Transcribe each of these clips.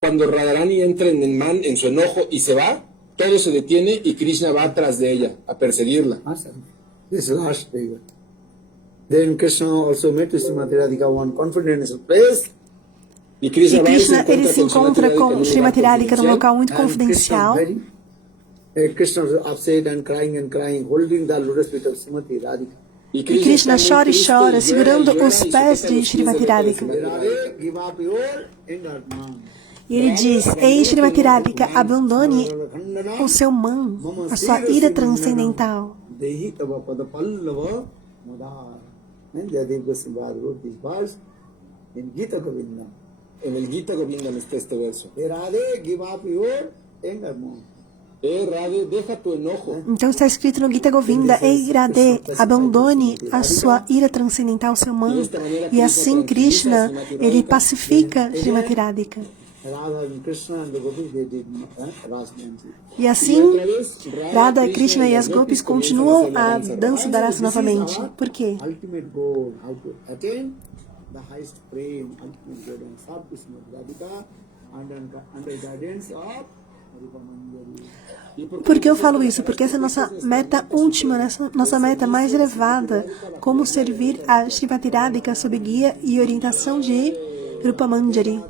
Cuando Radharani entra en su enojo y se va, todo se detiene y Krishna va atrás de ella a perseguirla. This last figure. Then Krishna also met Srimati Radhika one confidential place. E Krishna ele se encontra com Srimati Radhika num local muito confidencial. Krishna was upset and crying, holding the lotus feet of Srimati Radhika. E Krishna chora e chora, segurando os pés de Srimati Radhika. E ele diz: Ei, Srimati Radhika, abandone o seu man, a sua ira transcendental. En el Gita Govinda está este verso. Give up your anger, mom. Radhe, deja tu enojo. Então está escrito no Gita Govinda: Ei, Radhe, abandone a sua ira transcendental, seu man. E assim Krishna, ele pacifica Srimati Radhika. E assim, Radha, Krishna e as Gopis continuam a dança da rasa novamente. Por quê? The highest frame, ultimate guidance of Srimati Radhika under guidance of Rupa Manjari. Por que eu falo isso? Porque essa é a nossa meta última, nossa meta mais elevada, como servir a Srimati Radhika sob guia e orientação de Rupa Manjari.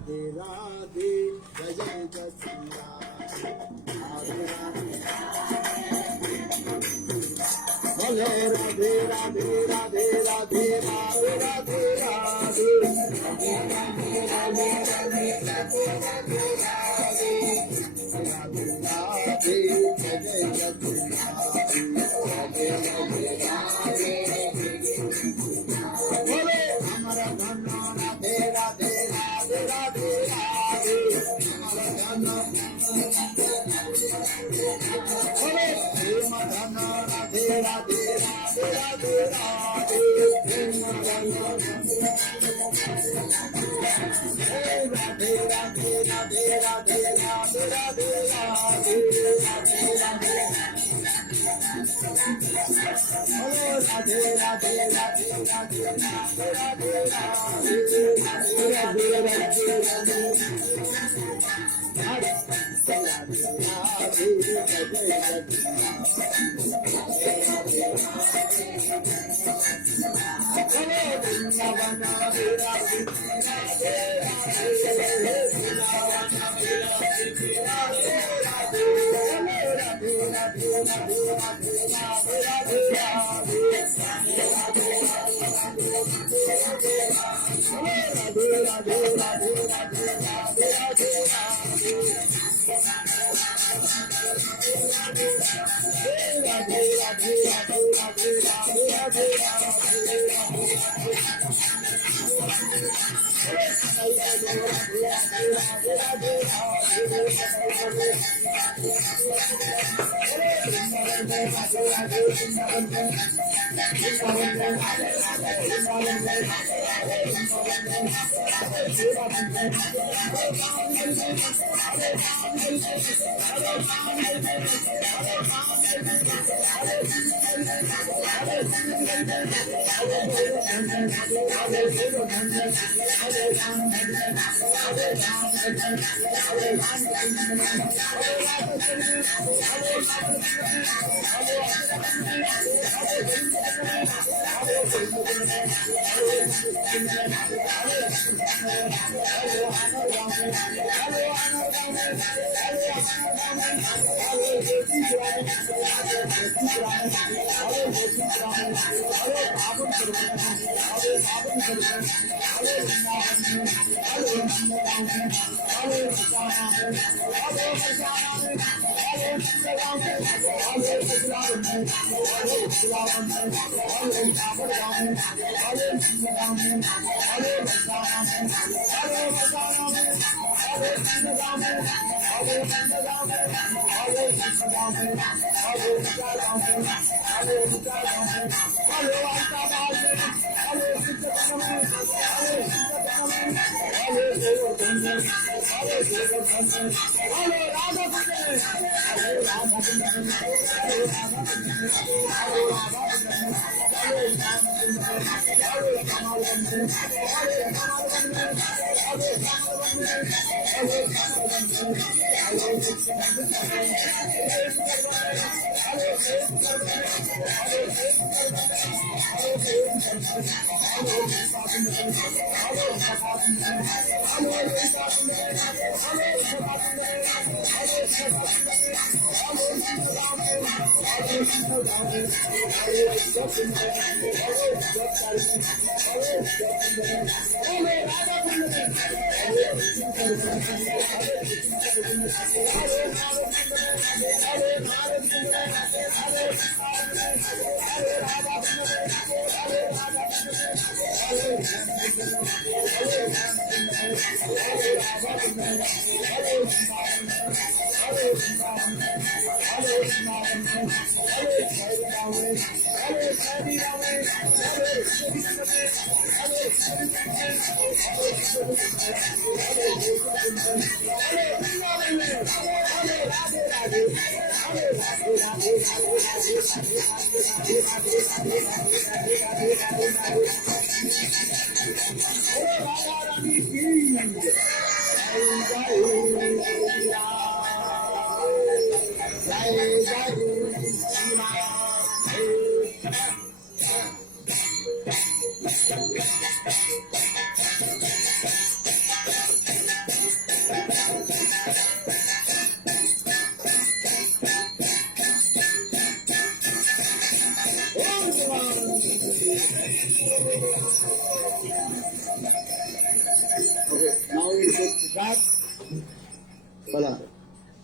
Okay, now we take prasad.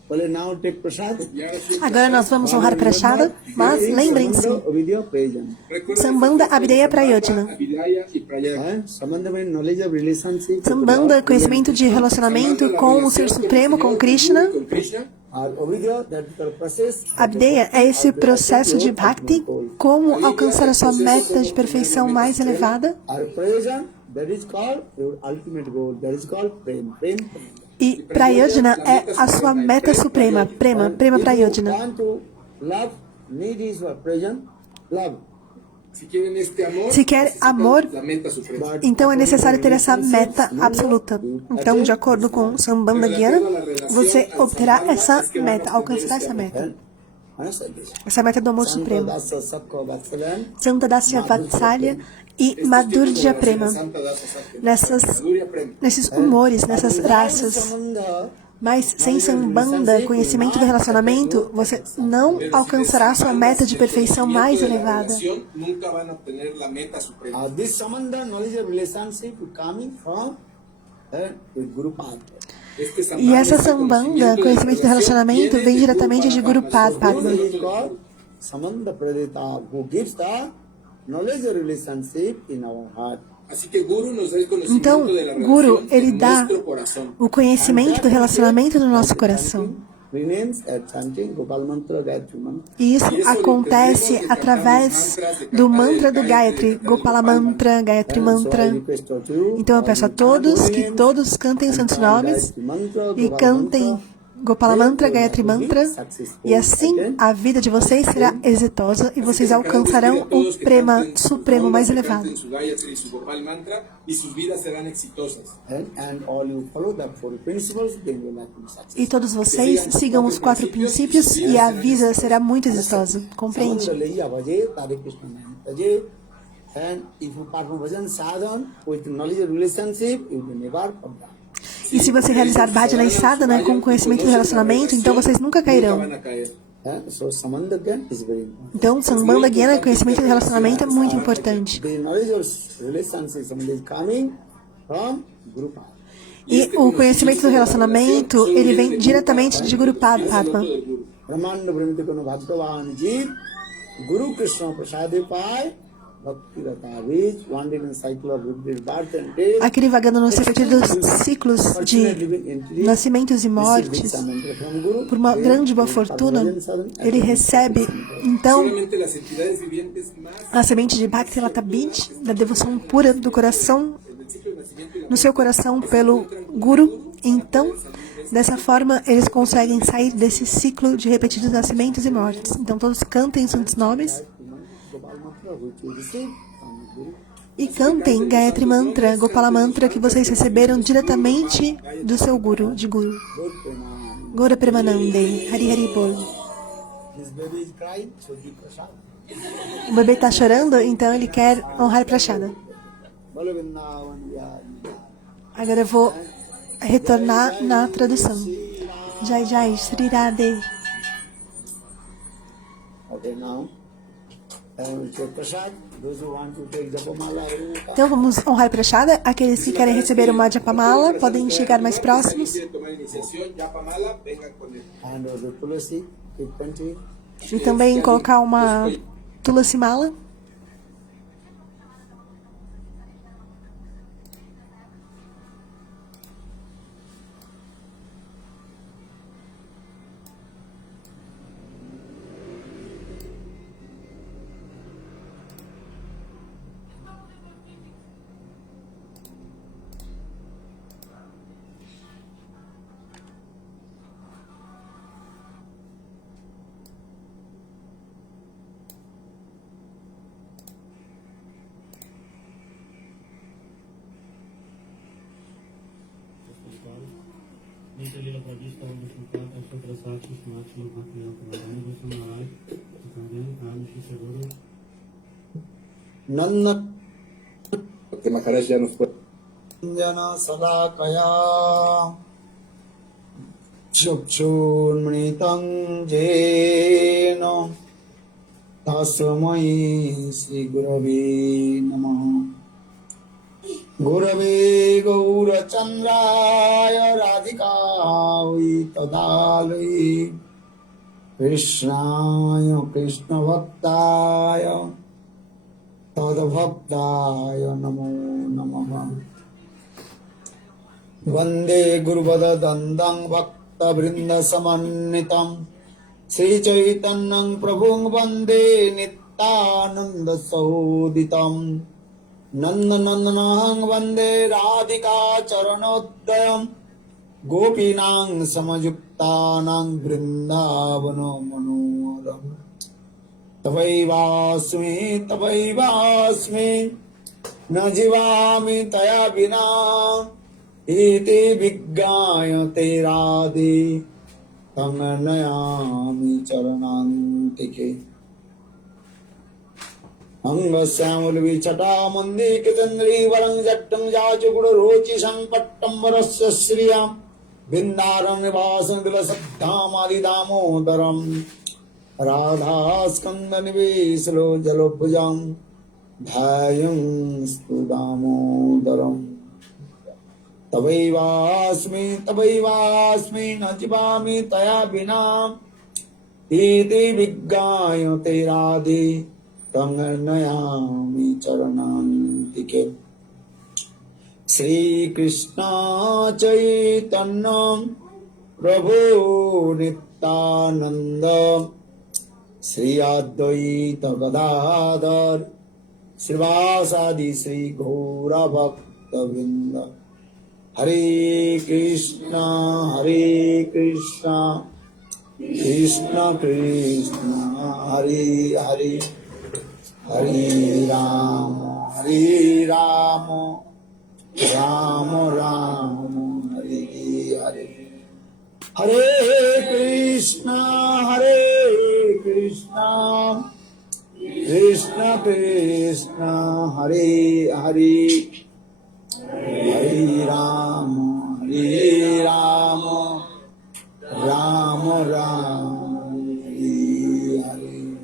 Well, now take prasad. Agora nós vamos honrar Prashada, mas lembrem-se, Avidya Prayojan. Sambandha, Abhideya, Prayojana. Abhidaya y Prayojana. Sambandha means knowledge of relationship. Sambandha, conhecimento de relacionamento com o Ser Supremo, com Krishna. Con Krishna. Avidya, that is the process. Abhideya é esse processo de Bhakti, como alcançar a sua meta de perfeição mais elevada. Prayojan, that is called your ultimate goal. That is called prem. Prem. E Prayojana é a sua meta suprema, Prema, Prema Prayojana. Want to love, need is what prayojan, love. Se quer amor, La meta suprema. então é necessário ter essa meta absoluta. Então, de acordo com Sambandha Gyana, você obterá essa meta, alcançará essa meta. Essa meta do amor supremo. Santa Dasya Vatsalya e Madhurya Prema. Nesses humores, nessas raças. Mas sem Sambandha, conhecimento do relacionamento, você não alcançará sua meta de perfeição mais elevada. Nunca van a obtener la meta suprema. This Sambandha knowledge of relationship coming from Guru Padma. E essa Sambandha, conhecimento do relacionamento, vem diretamente de Guru Padma. Sambandha Pradita, who gives the knowledge of relationship in our heart. Así que Guru nos da el conocimiento Então, de la Guru, relación ele en dá nuestro corazón. o conhecimento do relacionamento no nosso coração. E isso acontece através do mantra do Gayatri, Gopala Mantra, Gayatri Mantra. Então eu peço a todos que todos cantem os santos nomes e cantem Gopala Mantra, Gayatri Mantra, e assim a vida de vocês será exitosa e vocês alcançarão o Prema Supremo mais elevado. E todos vocês sigam os 4 princípios e a vida será muito exitosa. Compreende? E se você realizar bhajana e sadhana com conhecimento do relacionamento, então vocês nunca cairão. Então, Sambandha Gyana, conhecimento do relacionamento, é muito importante. E o conhecimento do relacionamento, ele vem diretamente de Guru Padma. Aquele vagando nos repetidos ciclos de nascimentos e mortes, por uma grande boa fortuna, ele recebe, então, a semente de Bhakti Lata Bij, da devoção pura do coração, no seu coração pelo Guru. Então, dessa forma, eles conseguem sair desse ciclo de repetidos nascimentos e mortes. Então, todos cantem os santos nomes. e cantem Gayatri Mantra, Gopala Mantra que vocês receberam diretamente do seu Guru, de Guru. Gaura Premanande, Hari Hari Bol. This baby is crying, so give prasad. O bebê está chorando, então ele quer honrar Prashada. Bolo Vrindavan Vihari. Agora eu vou retornar na tradução. Jai Jai, Sri Radhe. Okay, now I will take prasad. Those who want to take Japamala, Então vamos honrar Prashada. Aqueles que querem receber uma Japamala podem chegar mais próximos. and the Tulasi, keep 20. E também colocar uma Tulasi Mala. लीला प्रदिष्ट और विष्णुपाद अशोक प्रसाद कृष्णाक्षी भक्तियों प्रदान वैष्णवाय सुखादेव काल श्री गुरु Nanna Porque Maharaj ya nos puede. Jana Sadakaya Chupchurmritang Jeno Tasmai Sri Gurave Namaha Gurave Gaura Chandraya Radhikāvai Tadalai Krishnaya Krishna Bhaktaya Tadbhaktaya Namo Namaha Vande Guruvada Dandang Bhakta Vrinda Samannitam Sri Chaitanyam Prabhung Vande Nityananda Sahoditam Nanda Nandanang Vande Radhika Charanodayam Gopinang Samajuktanang Vrindavano Manoram Tavaivasmi Na jivami taya vina Iti viggaya te radhi Tanganayami charanantike Angasyamul vichata mandi kitandri varang jattam jachuguru rochi sampattam varasya sriyam Bindaram nivasan dila saddhamali damodaram Radha skanda nivesalo jalobhujam Dhayam stu damodaram Tavaivasmi najivami taya vina Iti viggaya te radhi Tanganayami charanantike Sri Krishna Chaitanya Prabhu Nityananda Sri Advaita Gadadhar Srivasadi Sri Gaura Bhakta Vrinda Hare Krishna Krishna Krishna Hare Hare Hare Rama Rama Rama Hare Hare Hare Krishna Krishna Krishna Hare Hare Hare Rama Rama Rama Hare Hare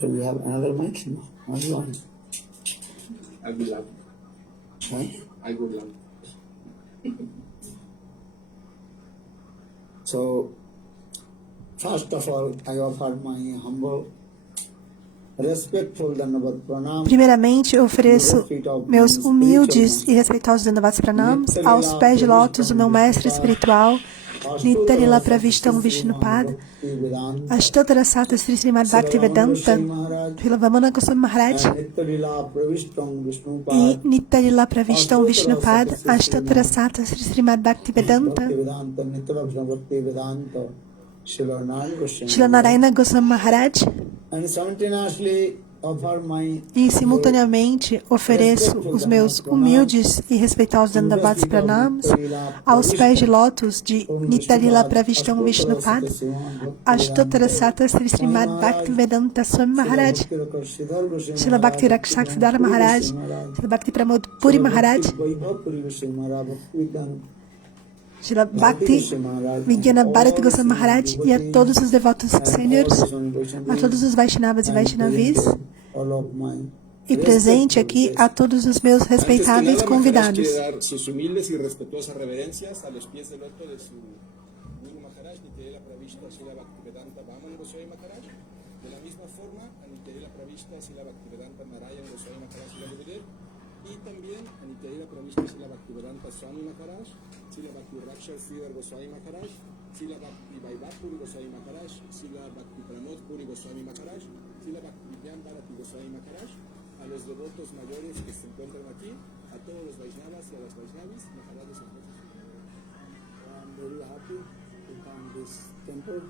Do we have another mic? No, only one. I would love. Right? I would love. So, first of all, I offer my humble, respectful Dandavat Pranam. Primeiramente, eu ofereço meus humildes e respeitosos Dandavats Pranams aos pés de lótus do meu mestre espiritual Nityanila Pravishtam Vishnupad, Ashtotara Sata Sri Srimad Bhaktivedanta, Srila Vamana Goswami Maharaj, e Nityanila Pravishtam Vishnupad, Ashtotara Sata Sri Srimad Bhaktivedanta, Srila Narayana Goswami Maharaj, e simultaneamente ofereço os meus humildes e respeitosos Dandavats Pranams aos pés de lótus de Nityanila Pravishtam Vishnupad, Ashtotara Sata Sri Srimad Bhaktivedanta Swami Maharaj, Srila Bhakti Rakshaksidhara Maharaj, Srila Bhakti Pramod Puri Maharaj, Srila Bhakti Vigyana Bharati Goswami Maharaj e a todos os devotos sêniores, a todos os Vaishnavas e Vaishnavis, e presente aqui a todos os meus respeitáveis convidados. Y también a Nityanila Pravishta Srila Bhaktivedanta Swami Maharaj, Srila Bhakti Rakshaksidhara Goswami Maharaj, Srila Bhakti Vaibhav Puri Goswami Maharaj, Srila Bhakti Pramod Puri Goswami Maharaj, Srila Bhakti Vigyana Bharati Goswami Maharaj, a los devotos mayores que se encuentran aquí, a todos los Vaishnavas y a las Vaishnavis, Maharajas y I'm very happy to come this temple.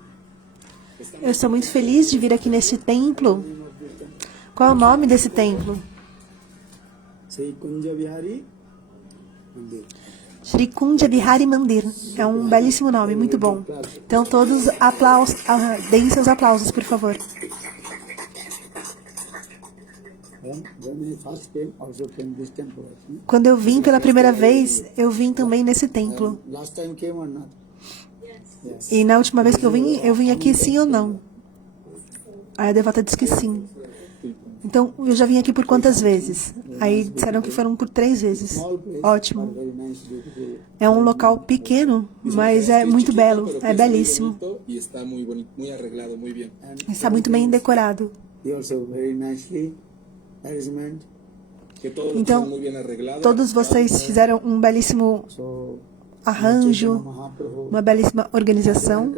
Eu estou muito feliz de vir aqui neste templo. Qual é o nome desse templo? Sri Kunja Vihari Mandir. Shri Kunja Vihari Mandir. É um belíssimo nome, muito bom. Então todos deem seus aplausos, por favor. When I first came, also came this temple. Quando eu vim pela primeira vez, eu vim também nesse templo. Last time came or not? Yes. E na última vez que eu vim aqui sim ou não? Aí a devota disse que sim. Então, eu já vim aqui por quantas vezes? Aí disseram que foram por 3 vezes. Ótimo. É um local pequeno, mas é muito belo, é belíssimo. Está muito bem decorado. Então, todos vocês fizeram um belíssimo arranjo, uma belíssima organização.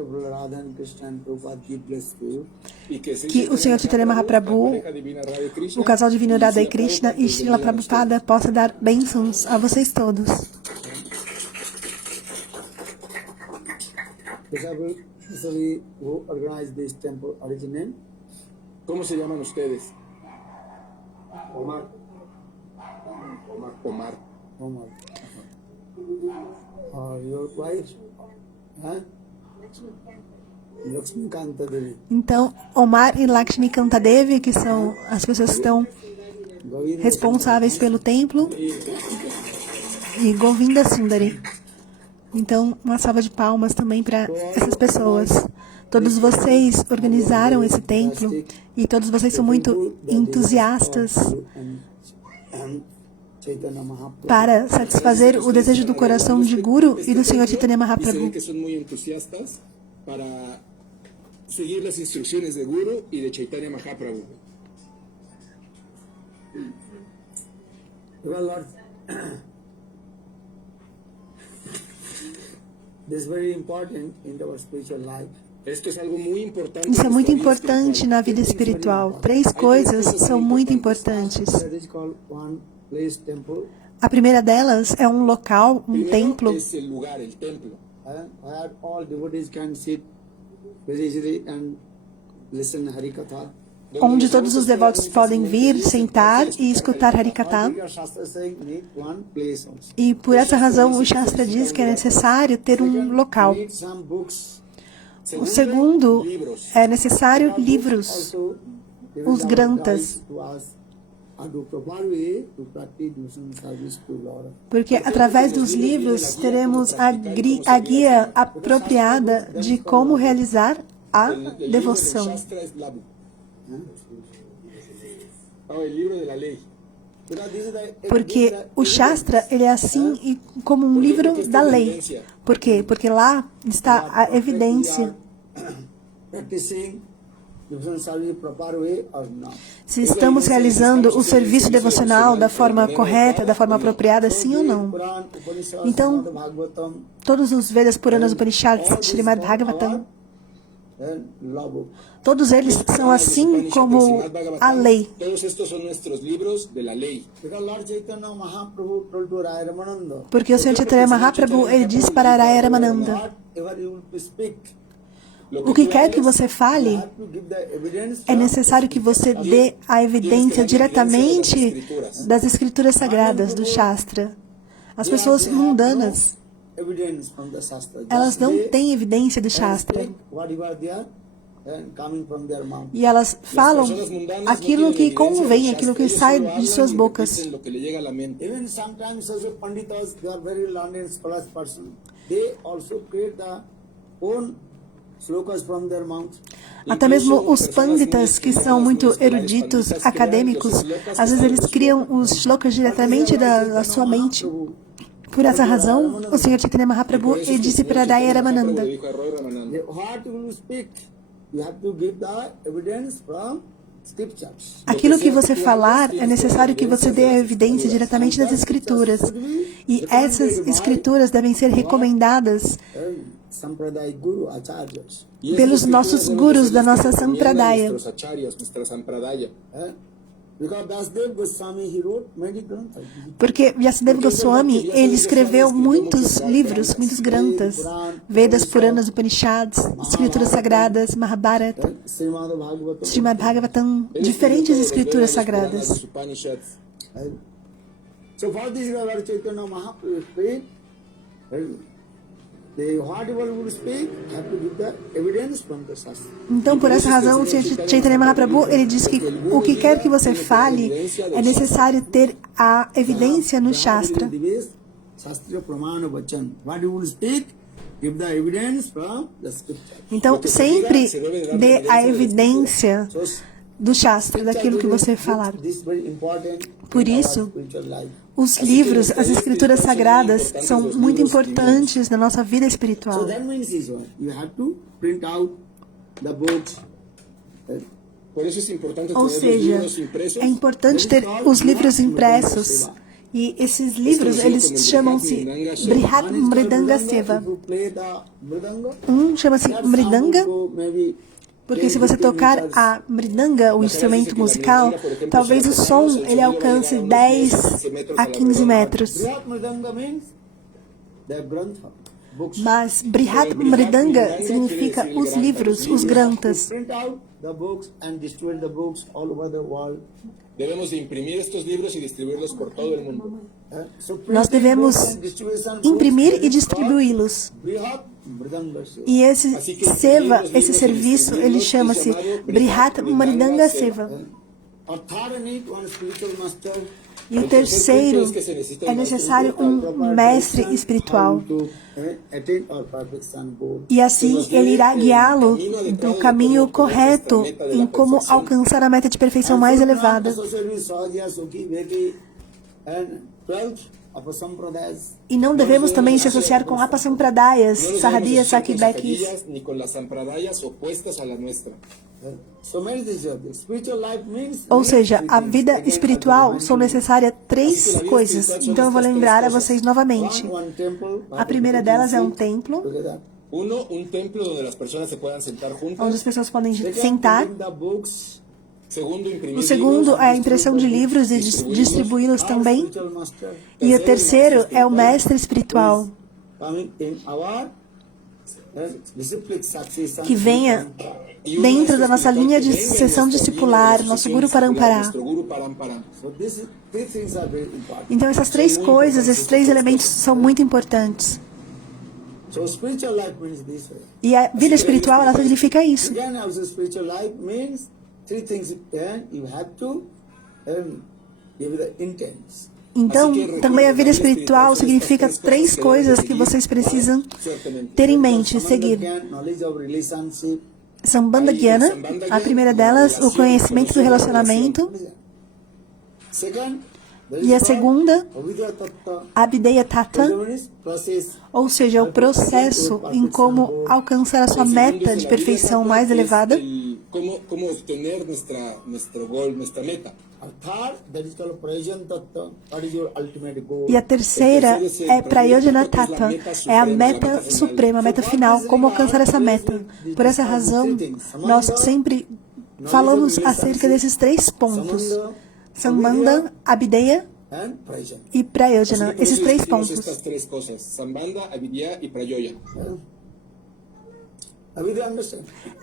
Que o Senhor Chaitanya Mahaprabhu, o casal divino Radha e Krishna e Srila Prabhupada possa dar bênçãos a vocês todos. Como se llaman ustedes? Omar. Your wife? Huh? Lakshmi Kanta Devi. Então, Omar e Lakshmi Kantadevi, que são as pessoas que estão responsáveis pelo templo, e Govinda Sundari. Então, uma salva de palmas também para essas pessoas. Todos vocês organizaram esse templo e todos vocês são muito entusiastas para satisfazer o desejo do coração de Guru e do Senhor Chaitanya Mahaprabhu. Para seguir as instruções de Guru e de Chaitanya Mahaprabhu. Well, Lord, this is very important in our spiritual life. Isso é muito importante na vida espiritual. 3 coisas são muito importantes. A primeira delas é um local, um templo, onde todos os devotos podem vir, sentar e escutar Harikatha. E por essa razão o Shastra diz que é necessário ter um local. O segundo, é necessário livros, os granthas. Porque através dos livros teremos a guia apropriada de como realizar a devoção. Porque o Shastra, ele é assim e como um livro da lei. Por quê? Porque lá está a evidência. devotional service proper way or not. Se estamos realizando o serviço devocional da forma correta, da forma apropriada, sim ou não. Quran, Upanishad, Então, Srimad Bhagavatam, todos os Vedas, Puranas, Upanishads, Srimad Bhagavatam, and law book. todos eles são assim como a lei. Todos estos son nuestros libros de la ley. Because Lord Chaitanya Mahaprabhu told to Raya Ramananda, Porque o Senhor Chaitanya Mahaprabhu, ele disse para Raya Ramananda, whatever you will speak, o que quer que você fale, you have to give the evidence é necessário que você dê a evidência diretamente das escrituras sagradas, do Shastra. As pessoas mundanas, evidence from the Shastra. elas não Just têm evidência do they Shastra. speak whatever they are and coming from their mouth. E elas falam aquilo que convém, aquilo que sai de suas bocas. Dicen lo que le llega a la mente. Even sometimes also Panditas, they are very learned and scholars person. They also create the own slokas from their mouth. Até mesmo os panditas, que são muito eruditos, acadêmicos, às vezes eles criam os shlokas diretamente da sua mente. Por essa razão, o Senhor Chaitanya Mahaprabhu, ele disse para Raya Ramananda, What you will speak, you have to give the evidence from scriptures. aquilo que você falar, é necessário que você dê a evidência diretamente das escrituras. E essas escrituras devem ser recomendadas Sampradaya Guru Acharyas. pelos nossos gurus da nossa Sampradaya. Nuestros acharyas, nuestra sampradaya. Because Vasudev Goswami, he wrote many granthas. Porque Vyasadeva Goswami, ele escreveu muitos livros, muitos granthas, Vedas, Puranas, Upanishads, escrituras sagradas, Mahabharata, Srimad Bhagavatam. Srimad Bhagavatam, diferentes escrituras sagradas. Los Upanishads. So for this Lord Chaitanya Mahaprabhu speak, they whatever will speak, have to give the evidence from the Shastra. Então, por essa razão, o Senhor Chaitanya Mahaprabhu, ele diz que o que quer que você fale, é necessário ter a evidência no Shastra. Shastra Pramana Vachan. What you will speak, give the evidence from the scripture. Então, sempre dê a evidência do Shastra, daquilo que você falar. This is very important Por in our isso, spiritual life. os livros, as escrituras sagradas, são muito importantes na nossa vida So espiritual. that means is what? You have to print out the books. Por eso es importante Ou tener los seja, libros impresos. é importante ter os livros impressos. E esses livros, eles chamam-se Brihat Mridanga Seva. If you play the mridanga, Chama-se that sound Mridanga, will go maybe porque se você tocar a mridanga, o instrumento musical, talvez o som ele alcance 10 a 15 metros. Brihat Mridanga means the grantha, books. Mas Brihat Mridanga significa os livros, os granthas. Print out the books and distribute the books all over the world. Debemos de imprimir estos libros y distribuirlos por todo el mundo. So Nós printing devemos books and distribution books imprimir e is distribuí-los. called Brihat Mridanga Seva. E esse seva, esse serviço, ele chama-se Brihat Mridanga Seva. A third need one spiritual master. E o terceiro, é necessário um mestre espiritual. To attain our perfection goal. E assim ele irá guiá-lo no caminho correto em como alcançar a meta de perfeição mais elevada. Associated with Sahajya, Sukhi, Vedi, and 12 Apasampradayas. E não devemos também se associar com Apasampradayas, Sahadiya, Sakibekis. Ni con las sampradayas opuestas a la nuestra. So many things are there. Spiritual life means. Ou seja, a vida espiritual são necessárias três coisas. Então eu vou lembrar a vocês novamente. One temple. A primeira delas é um templo, Together. Uno, un templo donde las personas se puedan sentar onde juntas. as pessoas podem Second, sentar. putting the books. Segundo, imprimir O segundo libros. é a impressão de livros e distribuí-los Our também. spiritual master. E o terceiro é o mestre espiritual, Coming in our disciplic succession. que venha dentro da nossa linha de sucessão discipular, nosso Guru Parampará. Nuestro Guru Parampara. So these three things are very important. Então essas três coisas, esses três elementos são muito importantes. So spiritual life means this way. E a vida espiritual, ela significa isso. Again, also spiritual life means three things. And you have to give the intents. Então, também a vida espiritual significa três coisas que vocês precisam ter em mente, seguir. Knowledge of relationship. Sambandha Gyana, a primeira delas, o conhecimento do relacionamento. Second, E a segunda, Avidya Tattva. Abhideya Tattva, Process. ou seja, o processo em como alcançar a sua meta de perfeição mais elevada. cómo obtener nuestro gol, nuestra meta. Third, that is called Prayojan Tattva. That is your ultimate goal. E a terceira é Prayojana Tattva, é a meta suprema, a meta final, como alcançar essa meta. Por essa razão, nós sempre falamos acerca desses 3 pontos: Sambandha, Abhideya e Prayojana, esses 3 pontos. Estas 3 coisas: Sambandha, Abhideya e Prayojana.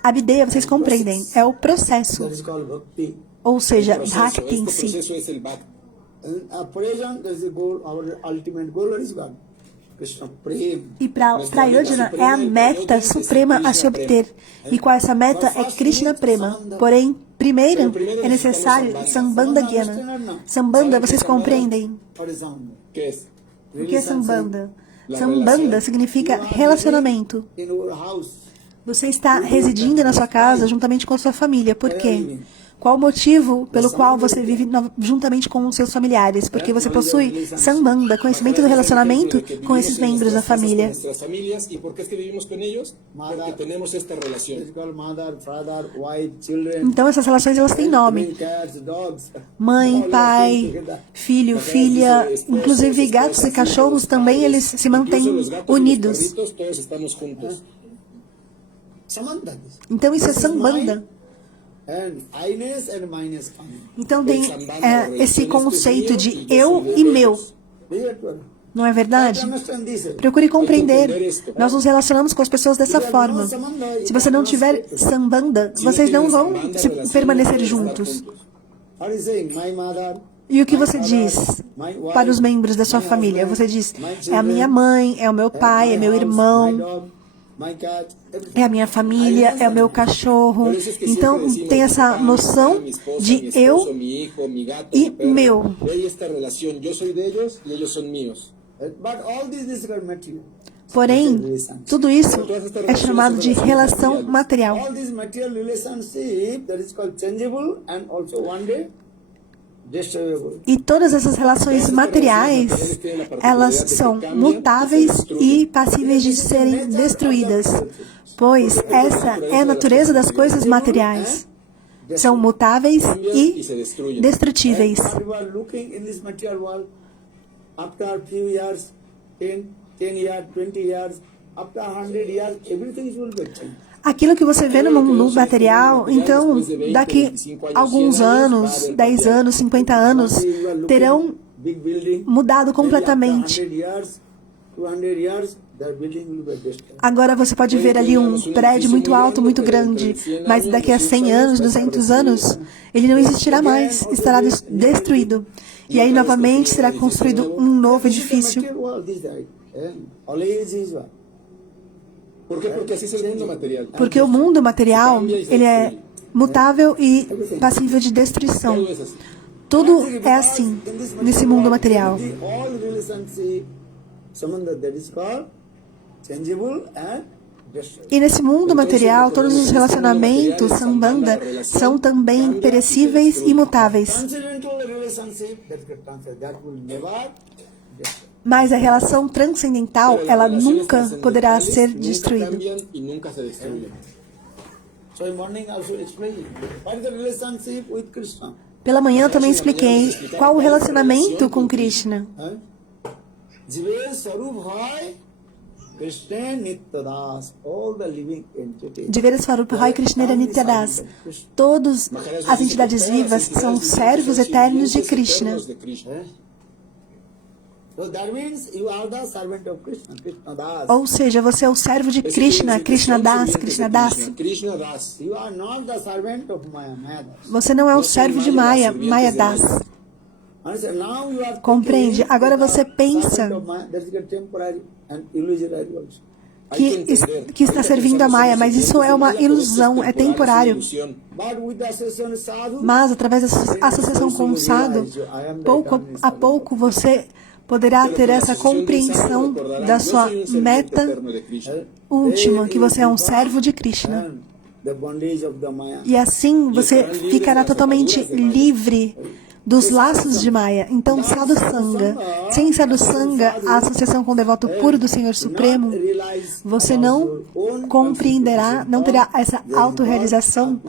Abhideya, vocês compreendem, é o processo, That is called Bhakti. ou seja, Este Bhakti em si. processo é o Bhakti. Prayojan, that is the goal, our ultimate goal, that is God. Krishna Prem. E Prayojana é a meta suprema a se obter. E qual essa meta é Krishna Prema. Porém, primeiro é necessário Sambandha Gyana. Sambandha, vocês compreendem? What is Sambandha? Que é? O que é Sambandha? Sambandha significa relacionamento. In our house. Você está residindo na sua casa juntamente com a sua família. Por quê? Qual o motivo pelo qual você vive juntamente com os seus familiares? Porque você possui Sambandha, conhecimento do relacionamento com esses membros da família. Nuestras famílias, e por que vivimos com eles? Porque temos esta relação. It is called mother, father, wife, children. Então essas relações elas têm nome: Cats, dogs. mãe, pai, filho, filha, inclusive gatos e cachorros também eles se mantêm unidos. Todos estamos juntos. Samantha. Então isso é Sambandha. And I-ness and minus coming. Então tem esse conceito de eu e meu, não é verdade? Understand this? Procure compreender. Nós nos relacionamos com as pessoas dessa forma. Se você não tiver Sambandha, vocês não vão permanecer juntos. What is saying? My mother. E o que você diz para os membros da sua família? Você diz, é a minha mãe, é o meu pai, é meu irmão, é a minha família, é o meu cachorro. Então, tem essa noção de eu e meu. But all this is called material. Porém, tudo isso é chamado de relação material. All this material relationship that is called changeable and also one day destroyable. E todas essas relações materiais, elas são mutáveis e passíveis de serem destruídas, pois essa é a natureza das coisas materiais. São mutáveis e destrutíveis. But you are looking in this material world after a few years, 10 years, 20 years, after 100 years, everything will be changed. Aquilo que você vê no mundo material, então, daqui a alguns anos, 10 anos, 50 anos, terão mudado completamente. Agora você pode ver ali um prédio muito alto, muito grande, mas daqui a 100 anos, 200 anos, ele não existirá mais, estará destruído. E aí novamente será construído um novo edifício. Porque assim é o mundo material. Porque o mundo material, ele é mutável e passível de destruição. Tudo é assim, nesse mundo material. E nesse mundo material, todos os relacionamentos, Sambandha, são também perecíveis e mutáveis. Mas a relação transcendental, ela nunca poderá ser destruída. Pela manhã eu também expliquei qual o relacionamento com Krishna. Jivera Swarupa Roy Krishnera Nityadas. Todas as entidades vivas são servos eternos de Krishna. Ou seja, você é o servo de Krishna, Krishna Das, Krishna Das. Você não é o servo de Maya, Maya Das. Compreende? Agora você pensa que está servindo a Maya, mas isso é uma ilusão, é temporário. Mas através da associação com o sadhu, pouco a pouco você poderá ter essa compreensão da sua meta última, que você é um servo de Krishna. E assim você ficará totalmente livre dos laços de Maya. Então, Sadhu Sangha. Sem Sadhu Sangha, a associação com o devoto puro do Senhor Supremo, você não compreenderá, não terá essa autorrealização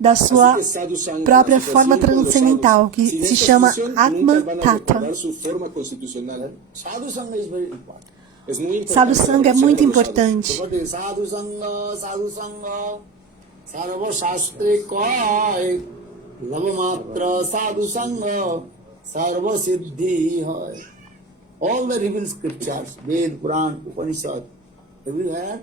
da sua Así que Sadhu Sangha, própria la forma asociación con los transcendental, sadhus, que sin se esta chama asociación, Atma nunca van a Tata. recobrar su forma constitucional. Sadhu Sangha is very important. Es muy importante Sadhu la Sangha é relación muito con los sadhus. importante. Porque Sadhu Sangha, Sarva Shastri Koi, Lava Matra Sadhu Sangha, Sarva Siddhi Hai. All the revealed scriptures, Ved, Puran, Upanishad, everywhere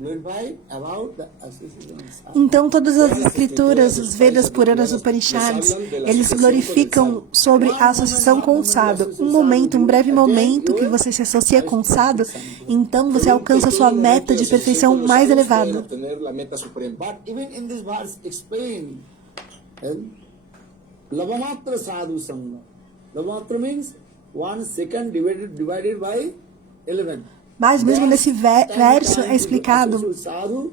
glorify about the association of sadhu. Então, todas as escrituras, os Vedas, Puranas, Upanishads, eles glorificam sobre a associação com o sadhu. Um momento, um breve momento que você se associa com o sadhu, então você alcança a sua meta de perfeição mais elevada. Obtener la meta suprema. But even in this verse explain, Lavamatra Sadhu Sangha. Lavamatra means 1 second divided by 11. Mas mesmo nesse verso é explicado Sadhu,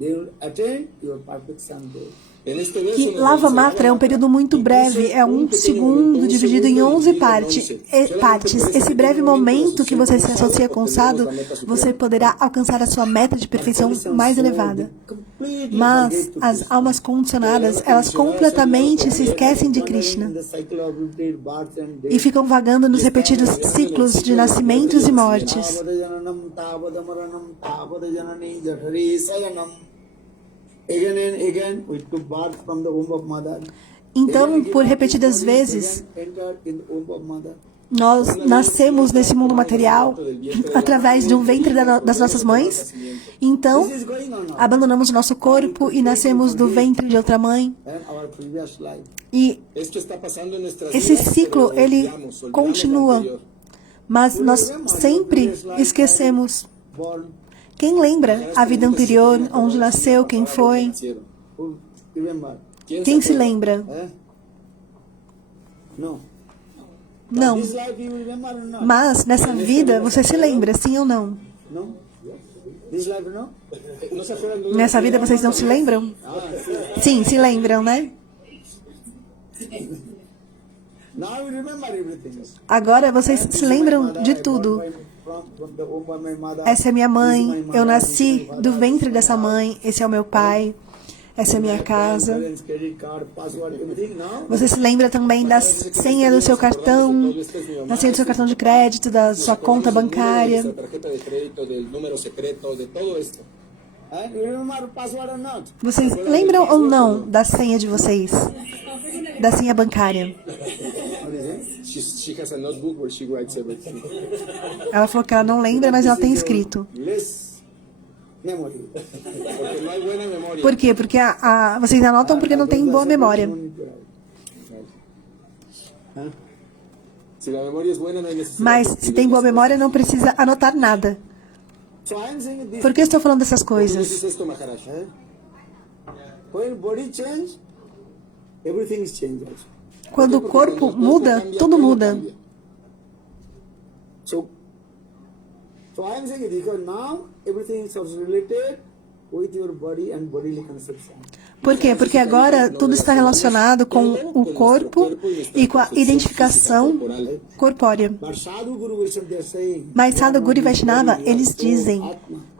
they will attain your perfection goal. En este verso que nos Lava dice, Matra é um período muito breve, é um segundo dividido em 11 partes. Esse breve momento que você se associa com o sadhu, você poderá alcançar a sua meta de perfeição mais elevada. Mas as almas condicionadas, elas completamente se esquecem de Krishna e ficam vagando nos repetidos ciclos de nascimentos e mortes. Again and again, we took birth from the womb of mother. Então, por repetidas vezes, Entered in the womb of mother. nós nascemos nesse mundo material através de um ventre das nossas mães. Então, This is going on now. abandonamos o nosso corpo e nascemos do ventre de outra mãe. And our previous life. E esto está pasando en nuestras esse vidas, ciclo, pero ele olvidamos lo continua. anterior. Mas nós sempre esquecemos. Born. Quem lembra a vida anterior, onde nasceu, quem foi? Who remember? Quem se lembra? No. Não. This life you remember or not? Mas nessa vida, você se lembra, sim ou não? No? This life no? ¿No se acuerdan de una Nessa vida vocês não se lembram? Sim, se lembram, né? Now you remember everything. Agora vocês se lembram de tudo. From the womb of my mother. Essa é minha mãe, eu nasci do ventre dessa mãe, esse é o meu pai, essa é a minha casa. Balance, credit card, password, everything now. Você se lembra também da senha do seu cartão, da senha do seu cartão de crédito, da sua conta bancária. Nuestra tarjeta de crédito, del número secreto, de todo esto. And you remember password or not? Vocês lembram ou não da senha de vocês? Da senha bancária? She has a notebook where she writes everything. Ela falou que ela não lembra, mas ela tem escrito. Less memory. Porque no hay buena memoria. Por quê? Porque vocês anotam porque não tem boa memória. Si la memoria es buena, no hay necesidad. Mas se tem boa memória, não precisa anotar nada. So I am saying this. Por que eu estou falando dessas ¿Por qué dices coisas? esto, Maharaj? When body change, everything is changed also. Quando o corpo muda, tudo muda. So I am saying because now everything is also related with your body and bodily conception. Por quê? Porque agora tudo está relacionado com o corpo e com a identificação corpórea. But Sadhu Guru Vaishnava they are saying, Mas Sadhguru e Vaishnava, eles dizem,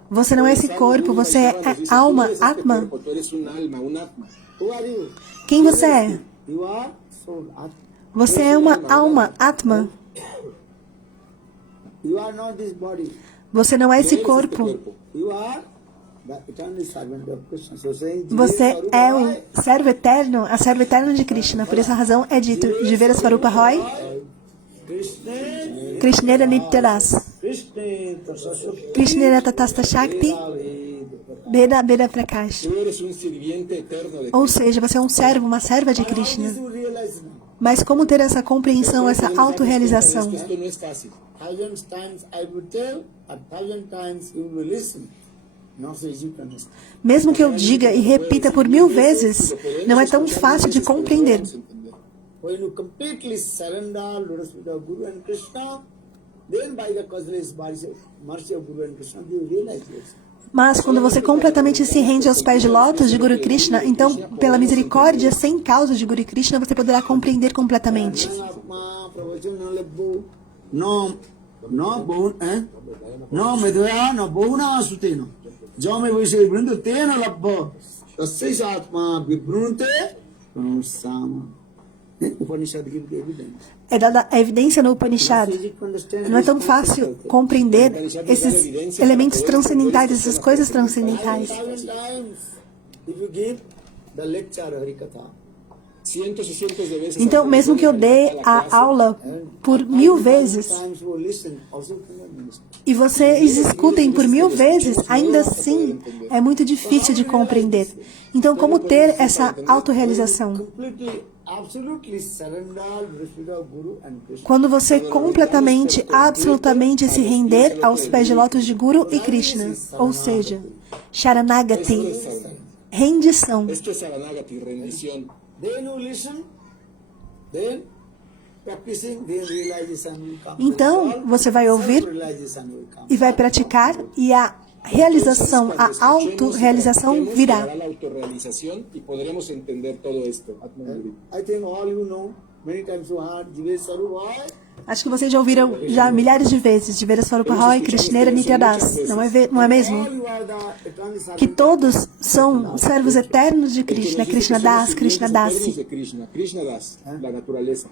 você não é esse corpo, você é alma, Atma. Tú eres un alma, un atma. who are you? Quem você é? You are soul, Atma. Você é uma alma, Atma. You are not this body. Você não é esse No eres este corpo. cuerpo. You are the eternal servant of Krishna. So saying, Você é o servo eterno, a servo eterno de Krishna. Por essa razão é dito, Jivera Svarupa Roy, Krishna, Krishnera Nityadas, Krishna, Tasasya, Krishnera Tatasta Shakti, Beda Beda Prakash. Tú eres un sirviente eterno de Ou seja, você é um servo, uma serva de Krishna. you realize now. Mas como ter essa compreensão, essa autorrealização? Esto no es fácil. Thousands times I will tell, 1,000 times you will listen. Not so easy to understand. Mesmo que eu diga e repita por 1000 vezes, não é tão fácil de compreender. When you completely surrender lotus feet of Guru and Krishna, then by the causeless mercy of Guru and Krishna, you realize this. Mas quando você completamente se rende aos pés de lótus de Guru Krishna, então, pela misericórdia sem causa de Guru Krishna, você poderá compreender completamente. No bohun, no medhaya, no bohuna suteno. Jome vise brindu tena labbo. Tasya Atma Vibrunte Pranusama. Upanishad gives the evidence. É dada a evidência no Upanishad. Não é tão fácil compreender esses elementos transcendentais, essas coisas transcendentais. If you give the lecture Harikatha, Cientos y cientos de veces Então, mesmo que eu dê a aula por 1000 vezes times you listen, also cannot understand. e vocês escutem por 1000 vezes, ainda assim é muito difícil de compreender. Então, como ter essa autorrealização? Completely, absolutely surrender to the feet of Guru and Krishna. Quando você completamente, absolutamente se render aos pés de lótus de Guru e Krishna, ou seja, Sharanagati, rendição. Esto es Saranagati, rendición. Then you listen, then practicing, then realization will come. Então, você vai ouvir Self-realization will come. e vai praticar, e a realização, a autorrealização virá. Llegará la autorrealización y podremos entender todo esto. I think all you know, many times you heard Jive Sarubai. Acho que vocês já ouviram já milhares de vezes de Vereswarupa Roy, Krishnera Nityadas, não é mesmo? All you are the eternal servant. Que todos são servos eternos de Krishna, Krishna Das, Krishna Dasi. Dasi. Krishna Das, la naturaleza.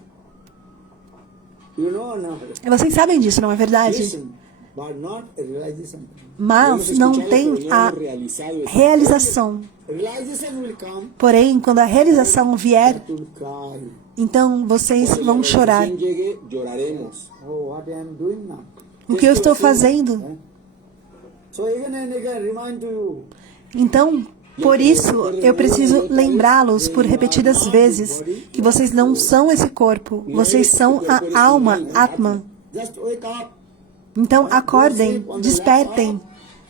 You know or not? Vocês sabem disso, não é verdade? Listen, but not a realization. Mas não tem a realização. Realization will come, Porém, quando a realização vier, you will cry. então vocês vão chorar. Cuando llegue, lloraremos. Oh, what I am doing now? O que eu estou fazendo? So again and again, remind to you. Então, por isso, eu preciso lembrá-los por repetidas vezes que vocês não são esse corpo, vocês são a alma, Atman. Just wake up. Então, acordem, despertem,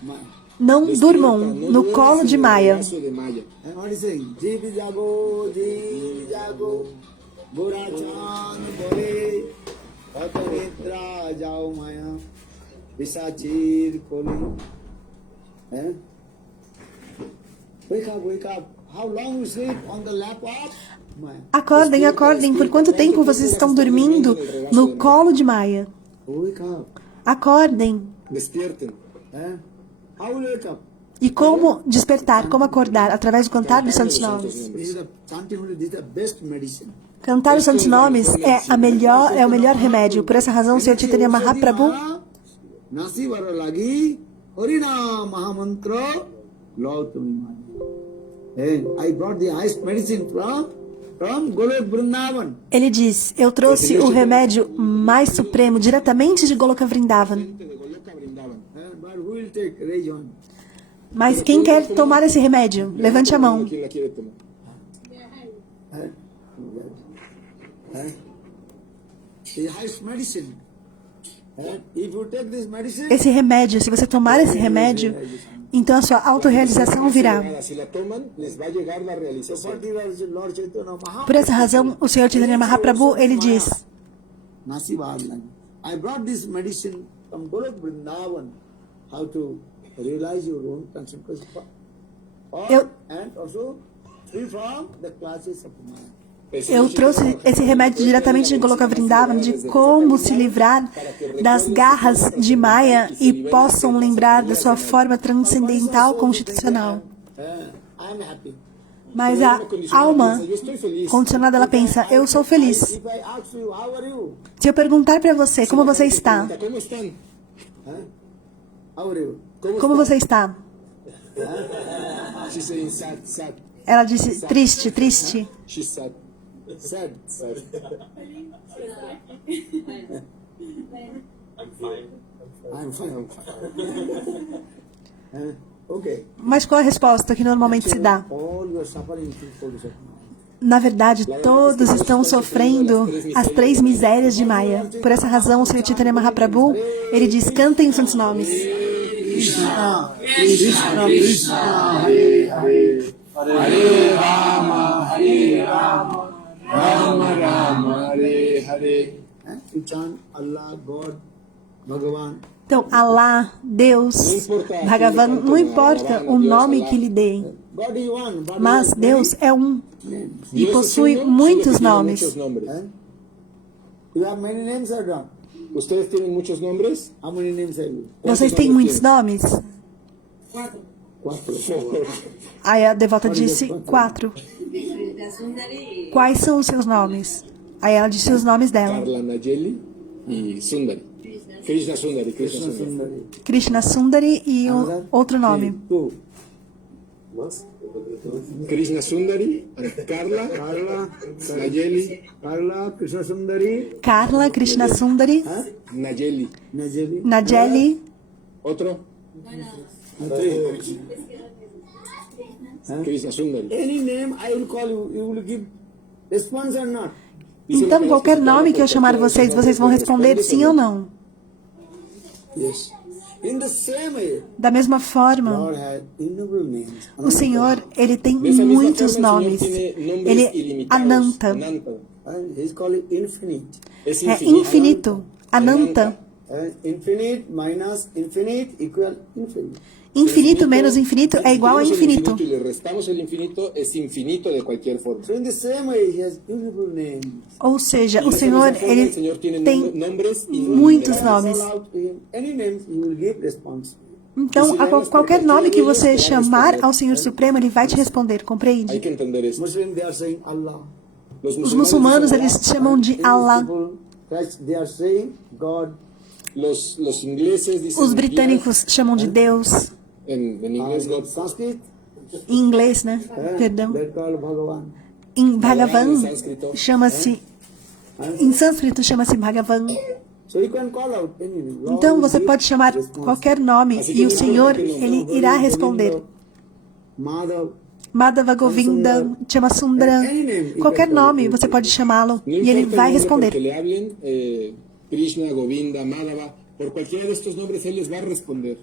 Man. não durmam no colo de Maya. Brazo de Maya. And what is saying? Jiv jago, Burachan bole, Patanitra jao maya, Visachir koli. Eh? Wake up. How long you sleep on the lap of Maya? Acordem, acordem. Por quanto tempo vocês estão dormindo no colo de Maya? Wake up. Acordem. Despierten. Eh? How will you wake up? E como despertar, como acordar? Através do cantar dos santos nomes. This is the chanting, this is the best medicine. Cantar os santos nomes é o melhor remédio. Por essa razão, o Sr. Chaitanya Mahaprabhu Nasi varo lagi, Harina Mahamantra, Lord to me. And I brought the highest medicine from Golok Vrindavan. ele diz: eu trouxe o remédio mais supremo diretamente de Goloka Vrindavan. De Goloka Vrindavan. But who will take? Raise on. Mas quem quer tomar esse remédio? Levante a mão. ¿Quién la quiere tomar? The highest medicine. If you take this medicine, Esse remédio, se você tomar esse remédio, então a sua autorrealização virá. Si la toman, les va a llegar la realización. Lord Chaitanya Mahaprabhu. Por essa razão, o Sr. Chaitanya Mahaprabhu, ele diz: Nasi Bhagwan. I brought this medicine from Golok Vrindavan. How to realize your own concentration. Eu- And also free from the classes of Maya. eu trouxe esse remédio diretamente de Goloka Vrindavan, de como se livrar das garras de Maya e possam lembrar da sua forma transcendental constitucional. I'm happy. Mas a alma Yo estoy feliz. condicionada, ela pensa: eu sou feliz. If I ask you, how are you? Se eu perguntar para você como você está, ¿Cómo están? How are you? como você está? She's saying sad, sad. Ela disse: triste, triste. She's sad. Sad. I'm fine. Okay. Mas qual a resposta que normalmente se dá? All your suffering is for the sake. Na verdade, todos estão sofrendo as 3 misérias de Maya. Por essa razão, o Sr. Chaitanya Mahaprabhu, ele diz: cantem os santos nomes. Krishna, Krishna, Krishna, Hare Hare, Hare Rama, Rama Rama, Hare Hare. You chant Allah, God, Bhagavan. Então, Allah, Deus, Bhagavan, não importa o nome que lhe deem, God is one, but mas Deus é um names. e possui muitos nomes. Muchos nombres. You have many names or not? ¿Ustedes tienen muchos nombres? How many names have you? Vocês têm muitos nomes? 4. Aí a devota disse 4. Quais são os seus nomes? Aí ela disse os nomes dela. Carla Nayeli y Sundari. Krishna Sundari, Krishna Sundari. Krishna Sundari e outro nome. 2. Krishna Sundari, Carla, Nayeli, Krishna Sundari, Carla, Krishna Sundari, Nayeli. Nayeli, Otro, Krishna Sundari. Any name I will call you, you will give response or not? Então, qualquer nome que eu chamar vocês, vocês vão responder sim ou não. Yes. In the same way, Da mesma forma, God has innumerable names. o Senhor, ele tem De esa misma muitos forma, el nomes. Señor tiene nombres Ele é ilimitados. Ananta, And He's called infinite. Es é infinito. Ananta. And infinite minus infinite equal infinite. Infinito menos infinito é igual a Si tenemos el infinito. y le restamos el infinito, es infinito de cualquier forma. So in the same way, He has innumerable names. Ou seja, Y o de esa Senhor, misma forma, ele el Señor tiene tem nombres muitos innumerables. nomes. Call out to Him any names, He will give response. Então, qualquer nome que você chamar ao Senhor Supremo, ele vai te responder, Hay compreende? que entender esto. Muslims, they are saying Allah. Os muçulmanos, eles chamam de Allah. People, they are saying God. Los ingleses dicen Os britânicos chamam de Deus. en inglés God. Sanskrit, Em inglês, né? Perdão. they call Bhagavan. Em Bhagavan, chama-se... Em sânscrito, chama-se Bhagavan. So you can call out any name. Lord Então, will você give pode chamar response. qualquer nome e o Senhor, ele irá responder. Madhav, Madhava Govinda, chama Sundara. Qualquer nome você pode chamá-lo No e ele importa vai el nombre porque responder. le hablen, Krishna, Govinda, Madhava, por cualquiera de estos nombres él les va a responder.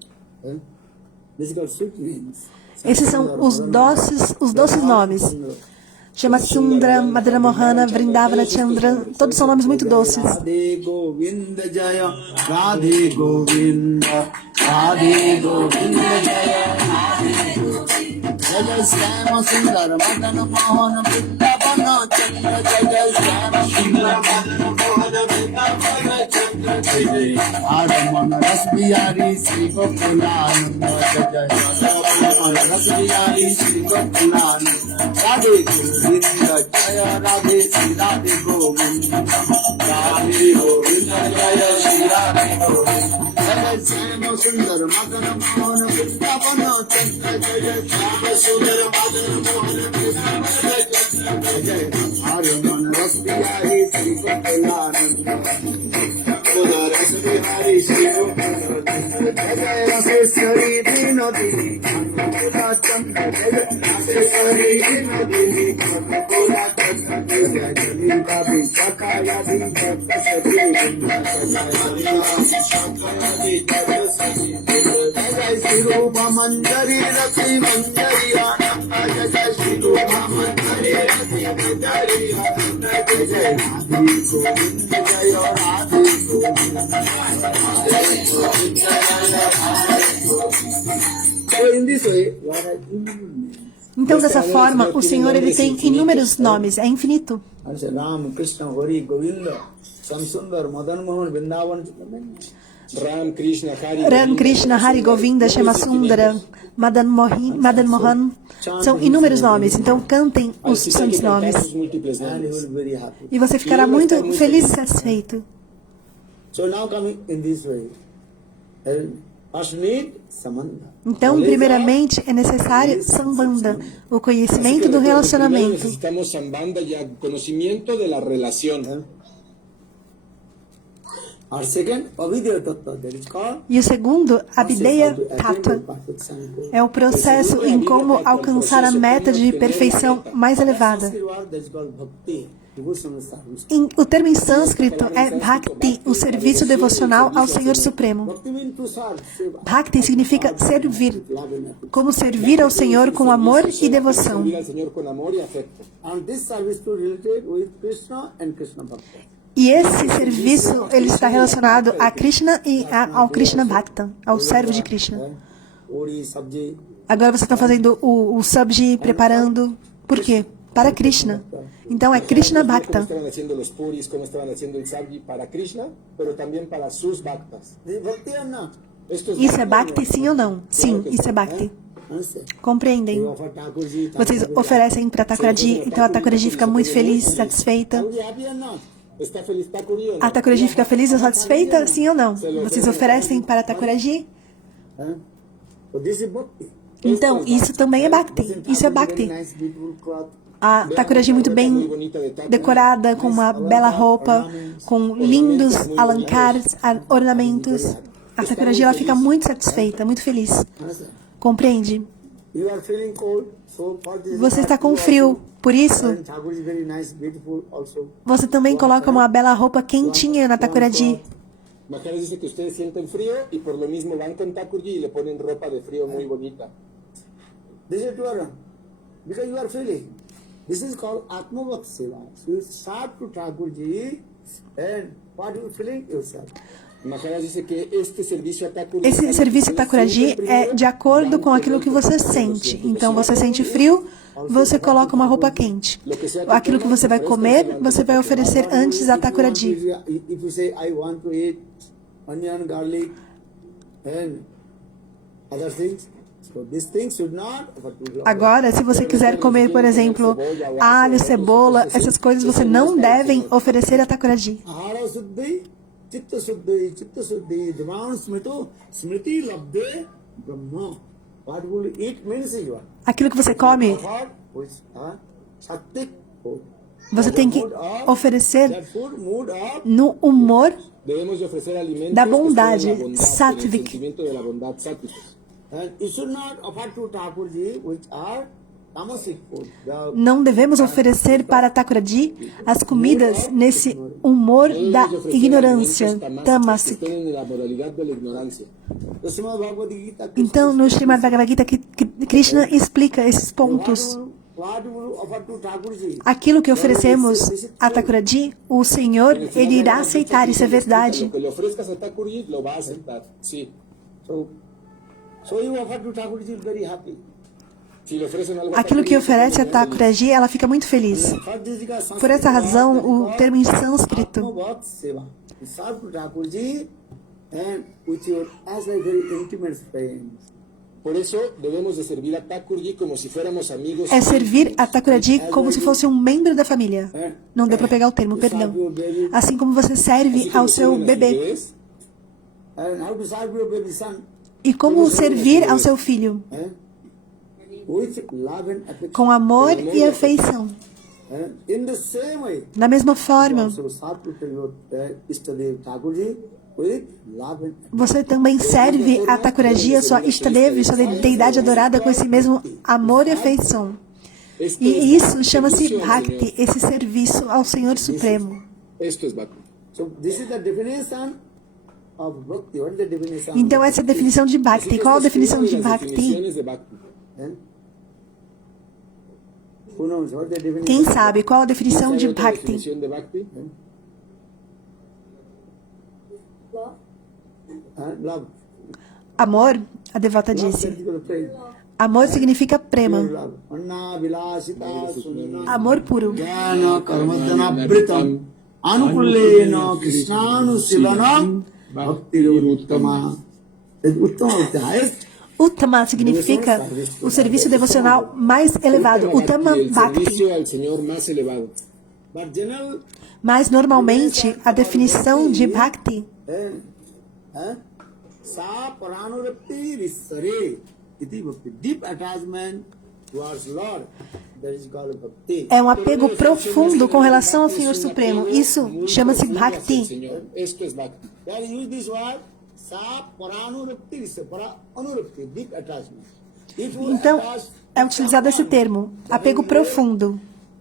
this is called sweet names. Esses são os doces nomes. Chama Sundara, Madhura Mohana, Vrindavana, Chandra. Todos são nomes muito doces. Radhe Govinda Jaya, Radhe Govinda, Radhe Govinda Jaya, Radhe Govinda. Jaya Shama Sundar Madana Mohana Vrindavana Chandra, Jaya Shama Sundar Madana Mohana Vrindavana Chandra, Jaya Adamana Ras Bihari Sri Gokulananda, Jaya Adamana Ras Bihari Sri Gokulananda, Radhe Govinda Jaya Radhe Sri Radhe Govinda, Radhe Govinda Jaya Sri Radhe Govinda. Jaya Shama Sundar Madana Mohana Vrindavana Chandra, Jaya Shama Sundar Madana Mohana Vrindavana Chandra, Jaya Adamana Ras Bihari Sri Gokulananda, Adamana Ras Bihari Sri Gokulananda, Jaya Raseshwari Vinodini Gokulananda, Jaya Raseshwari Vinodini Gokulananda, Jaya Jalika Vishakaya Vishakaya Jaya Shri Rupa Mandari Rati Mandari Ananda, Jaya Shri Rupa Mandari Rati Mandari Ananda, Jaya Radhe Govinda Jaya Radhe Govinda, Radhe Govinda Jaya Radhe Govinda. So in this way, God has innumerable names. Então, dessa forma, o Senhor, ele tem inúmeros nomes, é infinito. I say Ram, Krishna, Hari, Govinda, Samsundar, Madan Mohan, Vrindavan. Ram, Krishna, Hari, Ram, Krishna, Hari, Govinda, Shama Sundara, Madan Mohan. São inúmeros nomes, então cantem os santos nomes. Os múltiples And he nombres. will be very happy. E você ficará muito feliz e satisfeito. So now coming in this way, first need Samanda. Então, primeiramente, é necessário Sambandha, o Así conhecimento que do recuerden, primero relacionamento. necesitamos sambandha, ya conocimiento de la relación. Our second, Avidya Tattva, that is called E o segundo, Abhideya Tattva, é o processo em como alcançar a meta de perfeição mais elevada. That is called Bhakti, devotional service. O termo em sânscrito é Bhakti, o serviço devocional ao Senhor Supremo. Bhakti means to serve, seva. Bhakti significa servir, Love and appreciation. como servir ao Senhor com amor e devoção. Servir al Señor con amor y afecto. And this service to related with Krishna and Krishna Bhakti. E esse serviço, ele está relacionado a Krishna e ao Krishna Bhakta, ao servo de Krishna. Ori, Sabji, Agora você está fazendo o sabji, preparando. Por quê? Para Krishna. Então é Krishna Cómo Bhakta. estaban haciendo los puris, cómo estaban haciendo el sabji para Krishna, pero también para sus bhaktas. this is Bhakti or not? Esto es Isso é Bhakti, sim ou não? Sim, isso é Bhakti. Understand? Compreendem? You offer Thakurji, Vocês oferecem para Thakurji, então a Thakurji fica muito feliz, satisfeita. Thakurji happy or not? ¿Está feliz Thakurji o no? A Thakurji fica feliz ou satisfeita? Sim ou não? Vocês oferecem para a Thakurji? Huh? So this is bhakti. Então, isso também é Bhakti. Isso é Bhakti. Very nice, beautiful cloth. A Thakurji muito bem decorada, com uma bela roupa, com lindos alancares, ornamentos. A Thakurji ela fica muito satisfeita, muito feliz. Understand? Compreende? You are feeling cold, so for this Você está com frio, por isso and Thakurji is very nice, beautiful also. você também coloca uma bela roupa quentinha na Thakurji. Maharaj dice que ustedes sienten frío y por lo mismo van con Thakurji y le ponen ropa de frío muy bonita. This is Dwara. Because you are feeling. This is called Atma Bhakti Seva. So you start to Thakurji and what you feeling yourself. Maharaj dice que este servicio a Thakurji... Esse serviço Thakurji é de acordo com aquilo que você sente. Então, você sente frio, você coloca uma roupa quente. Aquilo que você vai comer, você vai oferecer antes a Thakurji. If you say, I want to eat onion, garlic, and other things, so these things should not offer to Lord. Agora, se você quiser comer, por exemplo, alho, cebola, essas coisas você não devem oferecer a Thakurji. Ahara Suddhi, Chitta Suddhi, Chitta Suddhi, Dhavan Smrito, Smriti Labde, Brahma. What will you eat means you are. Aquilo que você come, Which are Sattvic food. você tem que oferecer That food, mood of no humor Debemos de ofrecer alimentos da que estén en bondade, la bondad, en el Sattvic. sentimiento de la bondad sátvicos. and you should not offer to Thakurji which are tamasic food. The Não devemos oferecer para Thakurji as comidas nesse humor da Debemos de ofrecer ignorância, alimentos que tamasic. estén en la modalidad de la ignorancia. the Srimad Bhagavad Gita. Então, no Srimad Bhagavad Gita, Krishna explica esses pontos. What will you offer to Thakurji? Aquilo que oferecemos a Thakurji, o Senhor, Ele irá aceitar, isso é verdade. Lo que le ofrezcas a Thakurji lo va a aceptar. Sí. So you offer to Thakurji very happy. Si le ofrecen algo a Aquilo que Thakurji, oferece a Thakurji, ela fica muito feliz. Por essa razão, o termo em sânscrito Atma Seva. You serve to Thakurji and with your as a very intimate friends. Por eso debemos de servir a Thakurji como si fuéramos amigos. é servir a Thakurji como se fosse um membro da família. Não deu para pegar o termo, perdão. Assim como você serve ao seu bebê. And how to serve your baby son? E como servir ao seu filho? With love and affection. Com amor e afeição. In the same way, Da mesma forma, so serve to your Ishtadev Thakurji with love and affection. você também serve a Thakurji, a sua Ishtadev, sua deidade adorada, com esse mesmo amor e afeição. E isso chama-se Bhakti, esse serviço ao Senhor Supremo. Esto es Bhakti. So this is the definition of Bhakti. What is the definition? Então, essa é a definição de Bhakti. Qual a definição de Bhakti? Definiciones de Bhakti. Who knows what is the definition? Quem sabe qual a definição de ¿Sabe otra Bhakti? definición de Bhakti? Love. Amor, a devota Love disse. particular phrase. Amor significa prema, Love. Anna vilasita sunna. amor puro. Jnana karmadana britam. Anukulena krishnanu sivanam. Bhakti uttama. Uttama is the highest. Uttama significa o serviço devocional mais elevado. Uttama El Bhakti. servicio al Señor más elevado. But general Mas, normalmente, a definição de Bhakti sa paranurapti visare iti bhakti. Deep attachment towards Lord. That is called bhakti. é um apego profundo com relação ao Senhor Supremo. Isso chama-se Bhakti. Señor, esto es Bhakti. They use this word sa paranurapti visare. Paranurapti, deep attachment. If you Então, attach, é utilizado esse termo, apego profundo.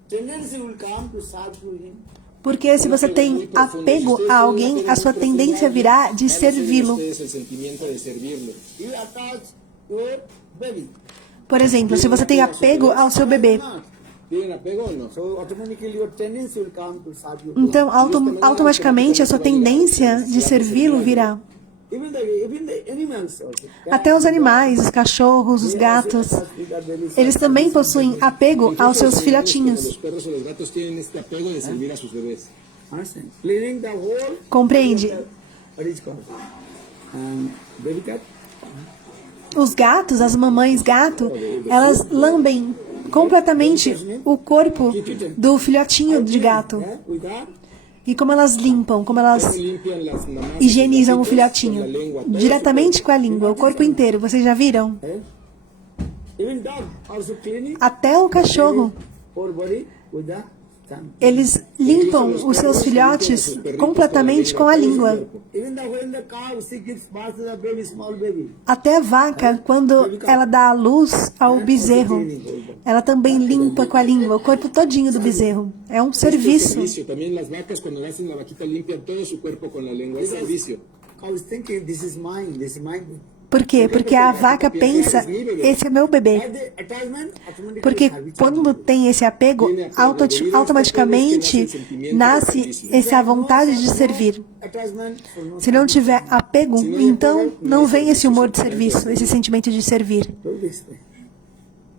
tendency will come to serve to him. Porque se você tem apego a alguém, a sua tendência virá de servi-lo. Ustedes el sentimiento de servirle. You attach your baby. Por exemplo, se você tem apego ao seu bebê, ¿Tienen apego o no? So automatically your tendency will come to serve your então automaticamente a sua tendência de servi-lo virá. Even the animals also. Até os animais, os cachorros, os gatos, eles também possuem apego aos seus filhotinhos. Los perros o los gatos tienen este apego de servir a sus bebés. Understand? Cleaning the whole, Compreende? what is called? Baby cat. os gatos, as mamães gato, elas lambem completamente o corpo do filhotinho de gato. with that. E como elas limpam, como elas Limpian las mamás higienizam o los gatitos filhotinho. con la lengua, todo Diretamente com a língua, o corpo inteiro. Vocês já viram? Even dog also cleaning Até o cachorro. whole body with the tongue. Eles limpam os seus filhotes completamente com a língua. Even when the cow she gives birth to the baby, small baby. Até a vaca, quando ela dá a luz ao bezerro, ela também limpa com a língua o corpo todinho do bezerro. É um serviço. servicio. También las vacas cuando nacen la vaquita limpian todo su cuerpo con la lengua. Es servicio. Cow is thinking this is mine. Por quê? Porque a vaca pensa, esse é meu bebê. At the attachment, automatically Porque habitual. quando tem esse apego, automaticamente nasce essa vontade de servir. Attachment for no Se não tiver apego, então não vem esse humor de serviço, esse sentimento de servir. do this way.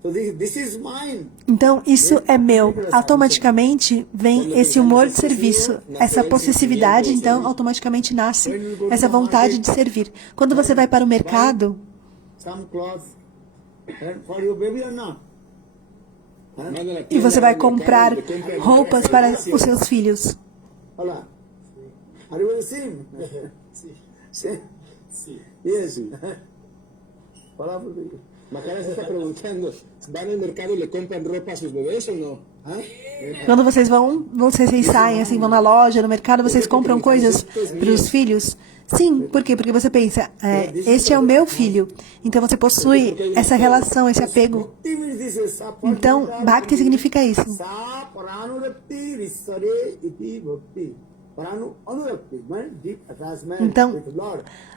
So this is mine. Então, isso é meu. Automaticamente vem esse humor de serviço, essa possessividade, então automaticamente nasce essa vontade de servir. Quando você vai para o mercado, Some clothes for your baby or not? Van a la e tienda, você vai al mercado, comprar le compran roupas para os seus filhos. Hola. Are you the same? Yes. Hola, baby. Macarena se está preguntando, ¿van al mercado y le compran ropa a sus bebés o no? ¿Ah? Quando vocês saem, assim, vão na loja, no mercado, vocês compram coisas para os filhos? Sim, por quê? Porque você pensa, este é o meu filho. Então você possui essa relação, esse apego. Então, Bhakti significa isso. Então,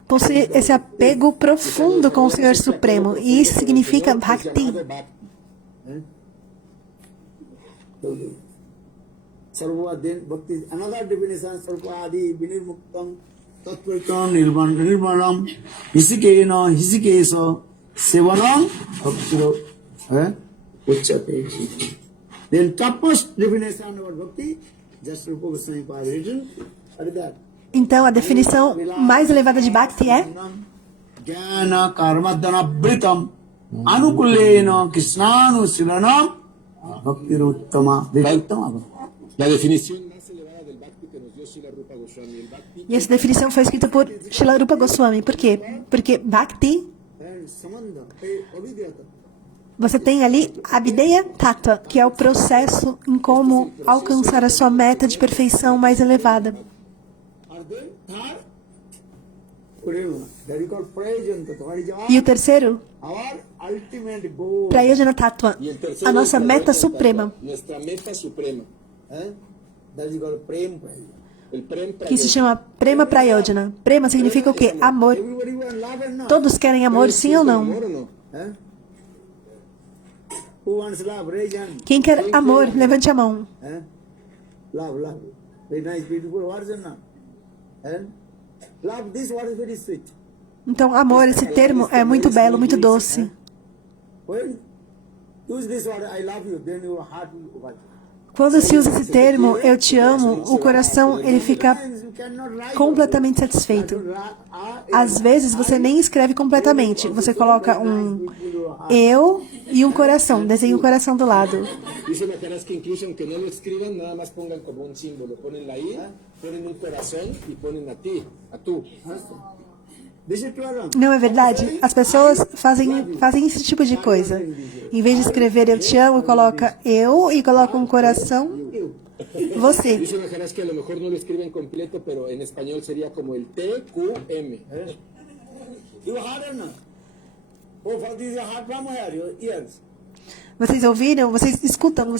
possui esse apego profundo com o Senhor Supremo. E isso significa Bhakti. Another definition, Sarvadi, Vinirmuktam, Tattvaitam, Nirmanam, Hisikesa, Sevanam, Bhaktiro, Uchate. Then topmost definition about Bhakti, just Rupa Goswami Pada written, what is that? Então, a definição mais elevada de Bhakti é Jnana Karmadana Britam, Anukulena Krishnanu Silanam, Bhaktiruttama, Vivattama. La definición más elevada del Bhakti que nos dio Srila Rupa Goswami. El Bhakti E essa definição foi escrita por Srila Rupa Goswami. Por quê? Porque Bhakti, você tem ali Abhideya Tattva, que é o processo em como alcançar a sua meta de perfeição mais elevada. E o terceiro, Prayojana Tattva, y el tercero, a nossa es meta Prayojana suprema, Tattva, nuestra meta suprema. El Prem que se chama Prema Prayojana. Prema significa o quê? Amor. Todos querem amor, sim ou não? ¿Amor o no? Quem quer amor, levante a mão. Love. Very nice, beautiful words or not? Love, this word is very sweet. Então, amor, esse termo é muito belo, muito doce. When use this word, I love you, then your heart will watch. Quando se usa esse termo, eu te amo, o coração ele fica completamente satisfeito. Às vezes você nem escreve completamente, você coloca um eu e um coração, desenha um coração do lado. Dice Maharaj que incluso aunque no lo escriban, nada más pongan como un símbolo. Ponen la I, ponen un corazón y ponen a ti, a tú. This is true. Não é verdade? As pessoas fazem esse tipo de coisa. Em vez de escrever eu te amo, coloca eu e coloca um coração, você. Dice Maharaj que a lo mejor no lo escriben completo, pero en español sería como el TQM. You heard or not? Oh, for this heart from here, your ears. Vocês ouviram? Vocês escutam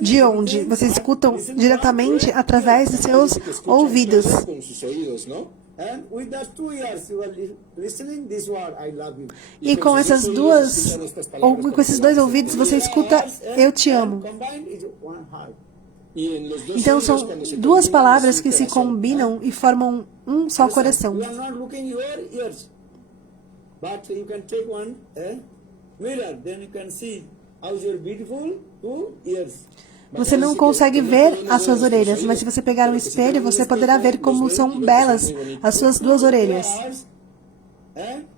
de onde? Vocês escutam diretamente através dos seus ouvidos. Con sus oídos, ¿no? And with that 2 ears, you are listening this word, I love you. E com essas duas, ou com esses dois ouvidos, você escuta eu te amo. Combined is one heart. Y en los dos Então oídos, são cuando se duas combinan, palavras es un que se corazón. combinam e formam um só coração. You are not looking your ears, but you can take one mirror, then you can see how you're beautiful 2 ears. Você não consegue ver as suas orelhas, mas se você pegar um espelho, você poderá ver como são belas as suas duas orelhas.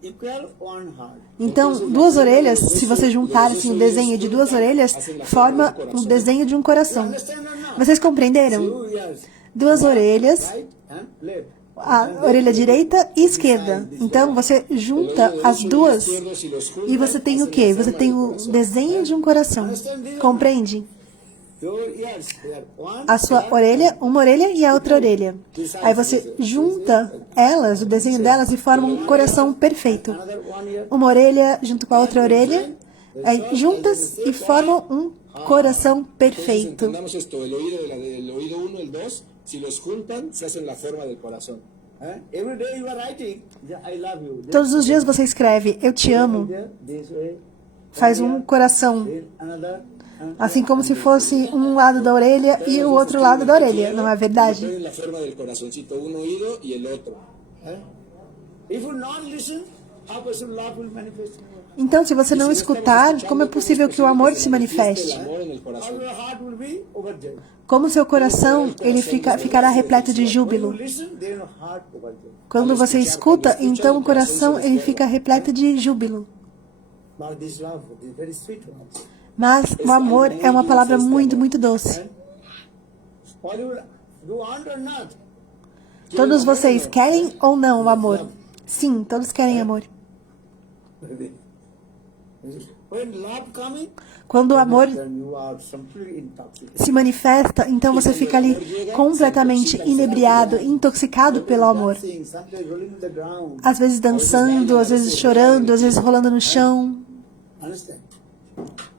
equal one heart. Então, duas orelhas, se você juntar assim, o desenho de duas orelhas, forma o desenho de um coração. Understand or not? Vocês compreenderam? Two ears, Duas orelhas, right and left. a orelha direita e esquerda. Então, você junta as duas e você tem o quê? Você tem o desenho de um coração. Compreende? Your ears, they are one. A sua orelha, uma orelha e a outra orelha. Aí você junta elas, o desenho delas, e forma um coração perfeito. Another one ear. Uma orelha junto com a outra orelha, aí juntas e formam um coração perfeito. Entendamos esto, el oído 1, el 2, si los juntan, se hacen la forma del corazón. Every day you are writing, I love you. Todos os dias você escreve, eu te amo, This way, faz um coração. then another. Assim como se fosse um lado da orelha e o outro lado da orelha, não é verdade? Tienen la forma del corazoncito, un oído y el otro. If you not listen, how possible love will manifest? Então, se você não escutar, como é possível que o amor se manifeste? El amor en el How corazón. your heart will be overjoyed. Como seu coração ele ficará repleto de When you júbilo. listen, then your heart overjoyed. Quando você escuta, então o coração ele fica repleto de júbilo. But this love is very sweet one. Mas o amor é uma palavra muito, muito doce. All you do want or not? Todos vocês querem ou não o amor? Sim, todos querem amor. When love coming, Quando o amor then you are completely intoxicated. se manifesta, então você fica ali completamente inebriado, intoxicado pelo amor. Dancing, sometimes rolling on the ground. Às vezes dançando, às vezes chorando, às vezes rolando no chão. Understand?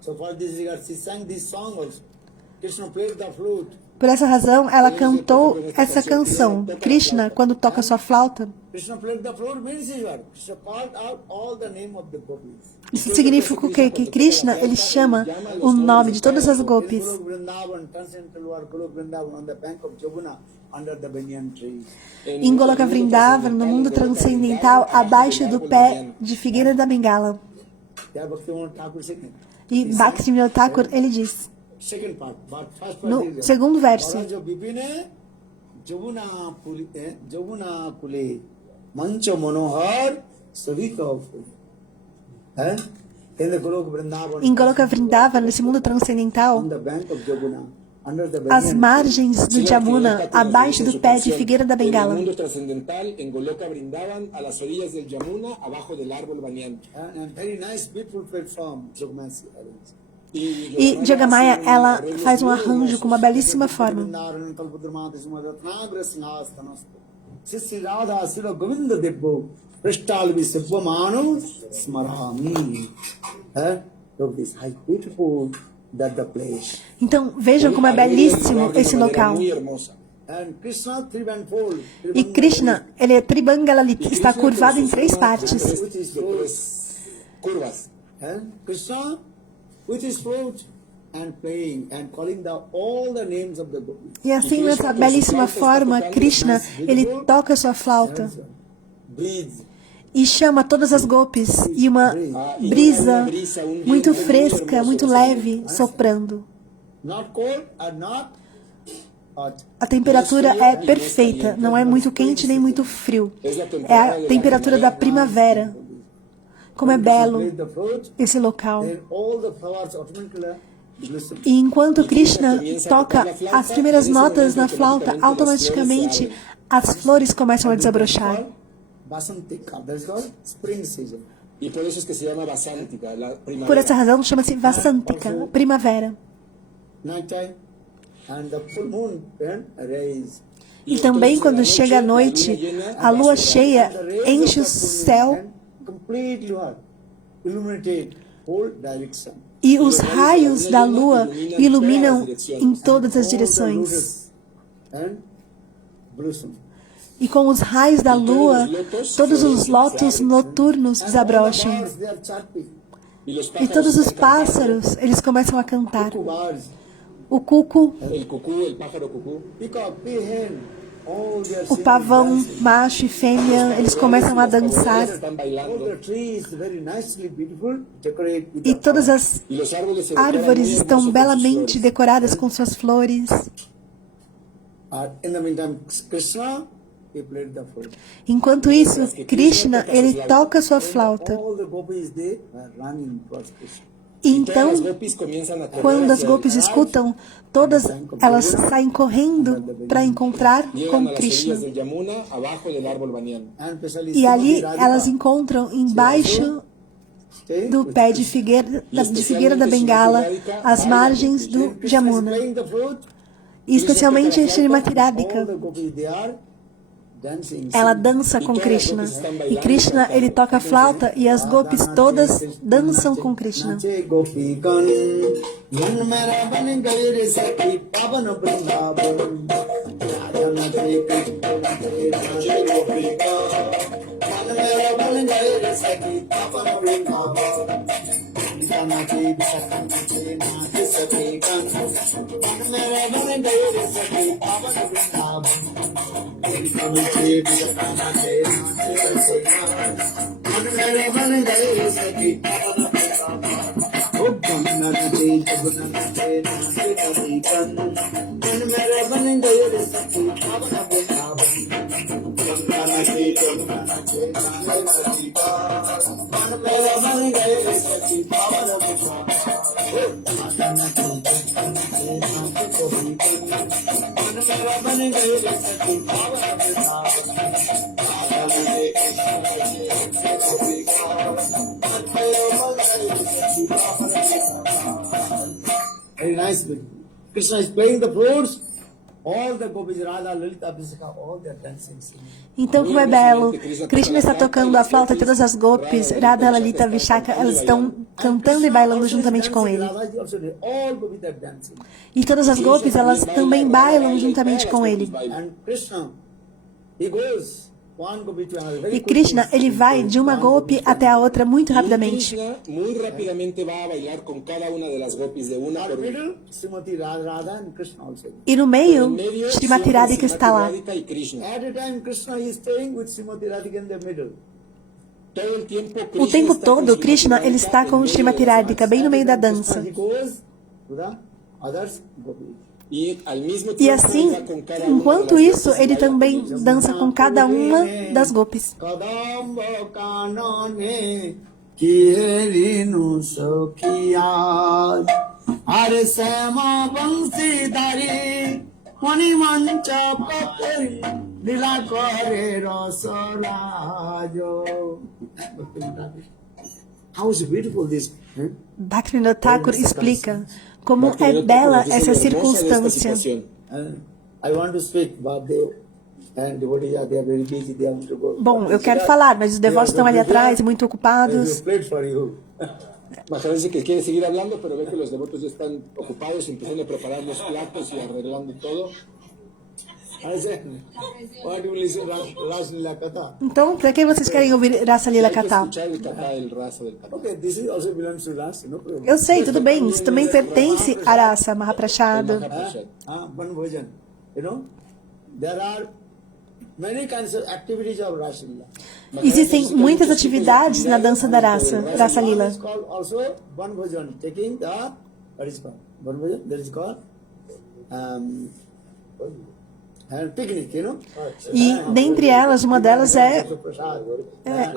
So for this regard, she sang this song also. Krishna played the flute. Por essa razão, ela cantou essa canção. Krishna, quando toca sua flauta, Krishna played the flute means this word. Krishna called out all the name of the gopis. isso significa o quê? Que Krishna, ele chama o nome de todas as gopis. Golok Vrindavan, transcendental word Golok Vrindavan on the bank of Jamuna under the banyan tree. Em Goloka Vrindavan, no mundo transcendental, abaixo do pé de figueira da Bengala. There Bhaktivinoda Thakur second. E Bhaktivinoda Thakur, ele diz, Second part, but first part no is segundo verso, Orajo Bipine Jamuna Kule Mancha Manohar Savika Ful. In the Golok Vrindavan, em Goloka Vrindavan, nesse mundo transcendental, on the bank of Jamuna, under the as banyan margens do Jamuna, abaixo do pé de figueira da En el Bengala. mundo trascendental, en Goloka Brindavan, a las orillas del Yamuna, abajo del árbol banyan. and very nice, beautiful platform, Jagmansi arranged. E Jagamaya, ela faz um arranjo com uma belíssima forma. Sri Radha Sri Govinda Debbo Prishtalvi Sibhamanu Smarami. Look, this how beautiful that the place. Então, vejam como é belíssimo esse local. Muy hermosa. And Krishna Trivanfold. E Krishna, ele é Tribangalalita, está curvado em três partes. With his De flute. tres curvas. Krishna with his flute and playing and calling all the names of the gopis. E assim, nessa belíssima forma, Krishna, ele toca sua flauta Breathe. e chama todas as gopis. E uma brisa muito fresca, muito leve, soprando. Not cold and not hot. A temperatura é perfeita, não é muito quente nem muito frio. É a temperatura da primavera. Como é belo Play the flute, esse local. then all the flowers automatically glisten. E enquanto Krishna toca as primeiras notas na flauta, automaticamente as flores começam a desabrochar. Vasantika, that's called spring season. Y por eso es que se llama Basántica, la primavera. Por essa razão chama-se Vasantika, primavera. Nighttime and the full moon then rays. E também quando chega a noite, a lua cheia enche o céu Completely what? Illuminated whole direction. e os raios da lua iluminam em todas as direções. And blossom. E com os raios da lua, todos os lótus noturnos desabrocham. Birds, they are chirping. Y los E todos os pássaros, eles começam a cantar. Birds, O cuco, el cucú, el pájaro cucú, peacock, peahen, all they are o singing, pavão, dancing. macho e fêmea, eles começam a dançar. están All bailando. the trees very nicely beautiful, decorate with E the todas as Y los árboles se decoran árvores muy estão hermosos con sus belamente flores. decoradas com suas flores. In the meantime, Krishna he played the flute. Enquanto isso, Krishna, ele toca sua flauta. All the gopis, they running towards Krishna. Então, Todas las gopis comienzan a correr quando as hacia gopis el- escutam, todas elas saem correndo para encontrar llegan com a las Krishna. orillas del Yamuna, abajo del árbol banyan. And especially E ali Srimati Radhika, elas encontram embaixo staying do with pé de figueira da Bengala, às margens do Krishna is Jamuna. playing the flute. E especialmente Srimati All Radhika. the gopis, they are dancing. Ela singing. dança com Krishna. E Krishna, ele toca flauta e as gopis todas dançam com Krishna. Nache gopi kan, man mera ban gaye re saki, pavan vrindavan. Radha nache Krishna, nache gopi kan, man mera ban gaye re saki, pavan vrindavan. Radha nache Krishna, nache saki kan, man mera ban gaye re saki, pavan vrindavan. Very nice. Krishna is playing the flutes. All the gopis, Radha, Lalita, Abhiseka, all they are dancing, singing. Então, como é belo, Krishna está tocando a flauta e todas as gopis, Radha, Lalita, Vishaka, elas estão cantando e bailando juntamente com ele. Radhaji also did. All gopis are dancing. E todas as gopis, elas também bailam juntamente com ele. And Krishna, he goes one gopi to another. Very E Krishna, ele vai de uma gopi até a outra muito rapidamente. Krishna muy rápidamente va a bailar con cada una de las gopis de una por una. middle, Srimati Radha and Krishna also. E no En meio, medio, Srimati siempre Radhika está lá. Radhika y Krishna. At a time, Krishna is staying with Srimati Radhika in the middle. Todo el tiempo, O Krishna tempo está con todo, Srimati Krishna, ele Radhika está en com medio Srimati de las Radhika, bem no meio da Krishna, dança. he goes to the others gopis. Y al mismo E tiempo assim, va con cada una de enquanto las isso, gopis y ele baila con também ellas. dança com cada uma das gopis. Kadamba kanane kirinu sokiya Are sama bansi dari Mani mancha papuri Lila kore rasarajo. How is beautiful this? Bhaktivinoda Thakur explica como é bela essa circunstância. I want to speak, but they and devotees are very busy. They have to go. Bom, eu quero falar, mas os devotos estão ali atrás, muito They ocupados. played for you. Maharaj dice que quiere seguir hablando, pero ve que los devotos ya están ocupados, empezando a preparar los platos y arreglando todo. I said, why do you listen Ras Lila Katha? Então, para que vocês querem ouvir Rasa Lila Hay que Katha? escuchar el katha, el rasa del katha. Okay, this is also belongs to Ras, no problem. Eu sei, tudo bem, isso também pertence a Rasa Mahaprashada. One version. You know, there are many kinds of activities of Ras Lila. Existem muitas atividades na dança da Rasa, Rasa Lila. It's called also one version, taking the, what is called? One version, that is called and picnic, you know. E dentre elas, uma delas é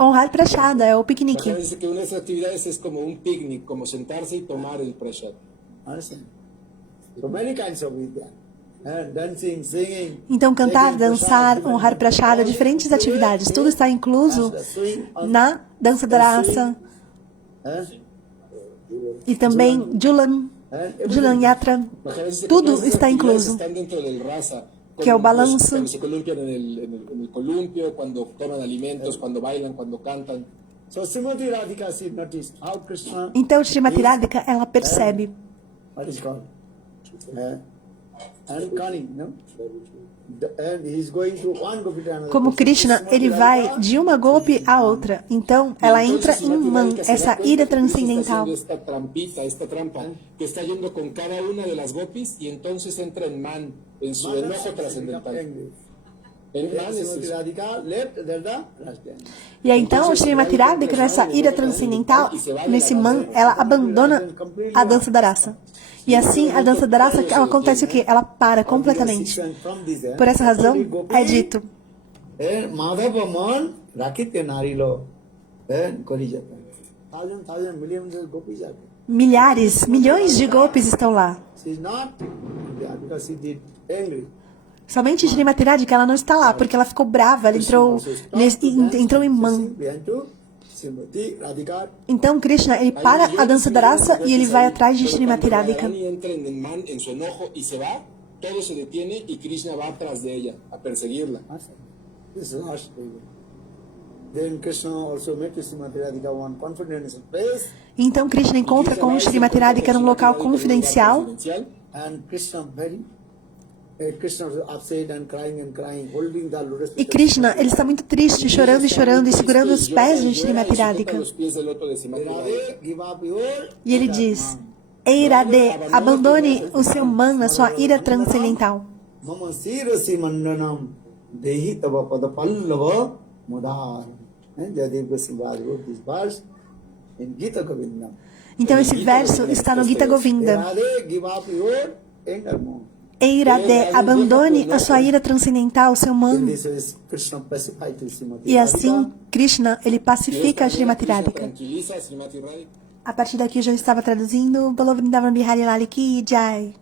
honrar Prashada, é o piquenique. Maharaj dice que una de esas actividades es como un picnic, como sentarse y tomar el prasad. Understand? So many kinds of vidya. Dancing, singing. Então, cantar, dançar, honrar Prashada, diferentes atividades, tudo está incluso na dança da Rasa e também Julan Yatra, Maharaj dice que tudo todas esas está actividades incluso. están dentro del rasa. Que é o balanço. Cuando se columpian en el columpio, cuando toman alimentos, cuando bailan, cuando cantan. So Srimati Radhika, she noticed how Krishna, Então, Srimati Radhika, ela percebe what is called, and cunning, no? And he's going to one gopi to another. como Krishna, ele vai de uma golpe a outra. Então, ela entra em Man, essa ira transcendental. Está haciendo esta trampita, esta trampa, que está yendo con cada una de las gopis y entonces entra en Man, en su enojo trascendental. En Man es Srimati eso. Radhika left, there the Rasta. E aí, então, Srimati Radhika, nessa ira transcendental, nesse Man, ela abandona a dança da Rasa. E assim, a dança da Rasa, ela acontece o quê? Ela para completamente. Por essa razão, é dito, Madhava man rakite narilo kori jata. Thousand millions of gopis are there. Milhares, milhões de gopis estão lá. She is not there because she did angry. Somente Shrimati Radhika, ela não está lá, porque ela ficou brava, ela entrou em man. Então Krishna, ele para a dança da raça e ele vai atrás de Shrimati Radhika. entra en man en su enojo y se va, todo se detiene y Krishna va atrás de ella a perseguirla. This is last day. Then Krishna also met Srimati Radhika one confidential place. Então Krishna encontra com Shrimati Radhika num local confidencial. And Krishna Krishna was upset and crying, holding the lotus. E Krishna, ele está muito triste, chorando e chorando e segurando os pés de Shrimati Radhika. E ele diz: Ei Radhe, abandone o seu man, a sua ira transcendental. Mama sirasi mandanam dehi tava padapallava mudar. Jadev Goswami wrote this verse in Gita Govindam. Então esse verso está no Gita Govinda. Ei Radhe, abandone a sua ira transcendental, o seu man. E assim, Krishna, ele pacifica a Shrimati Radhika. A partir daqui eu já estava traduzindo. Bolo Vrindavan Bihari Lal Ki Jai.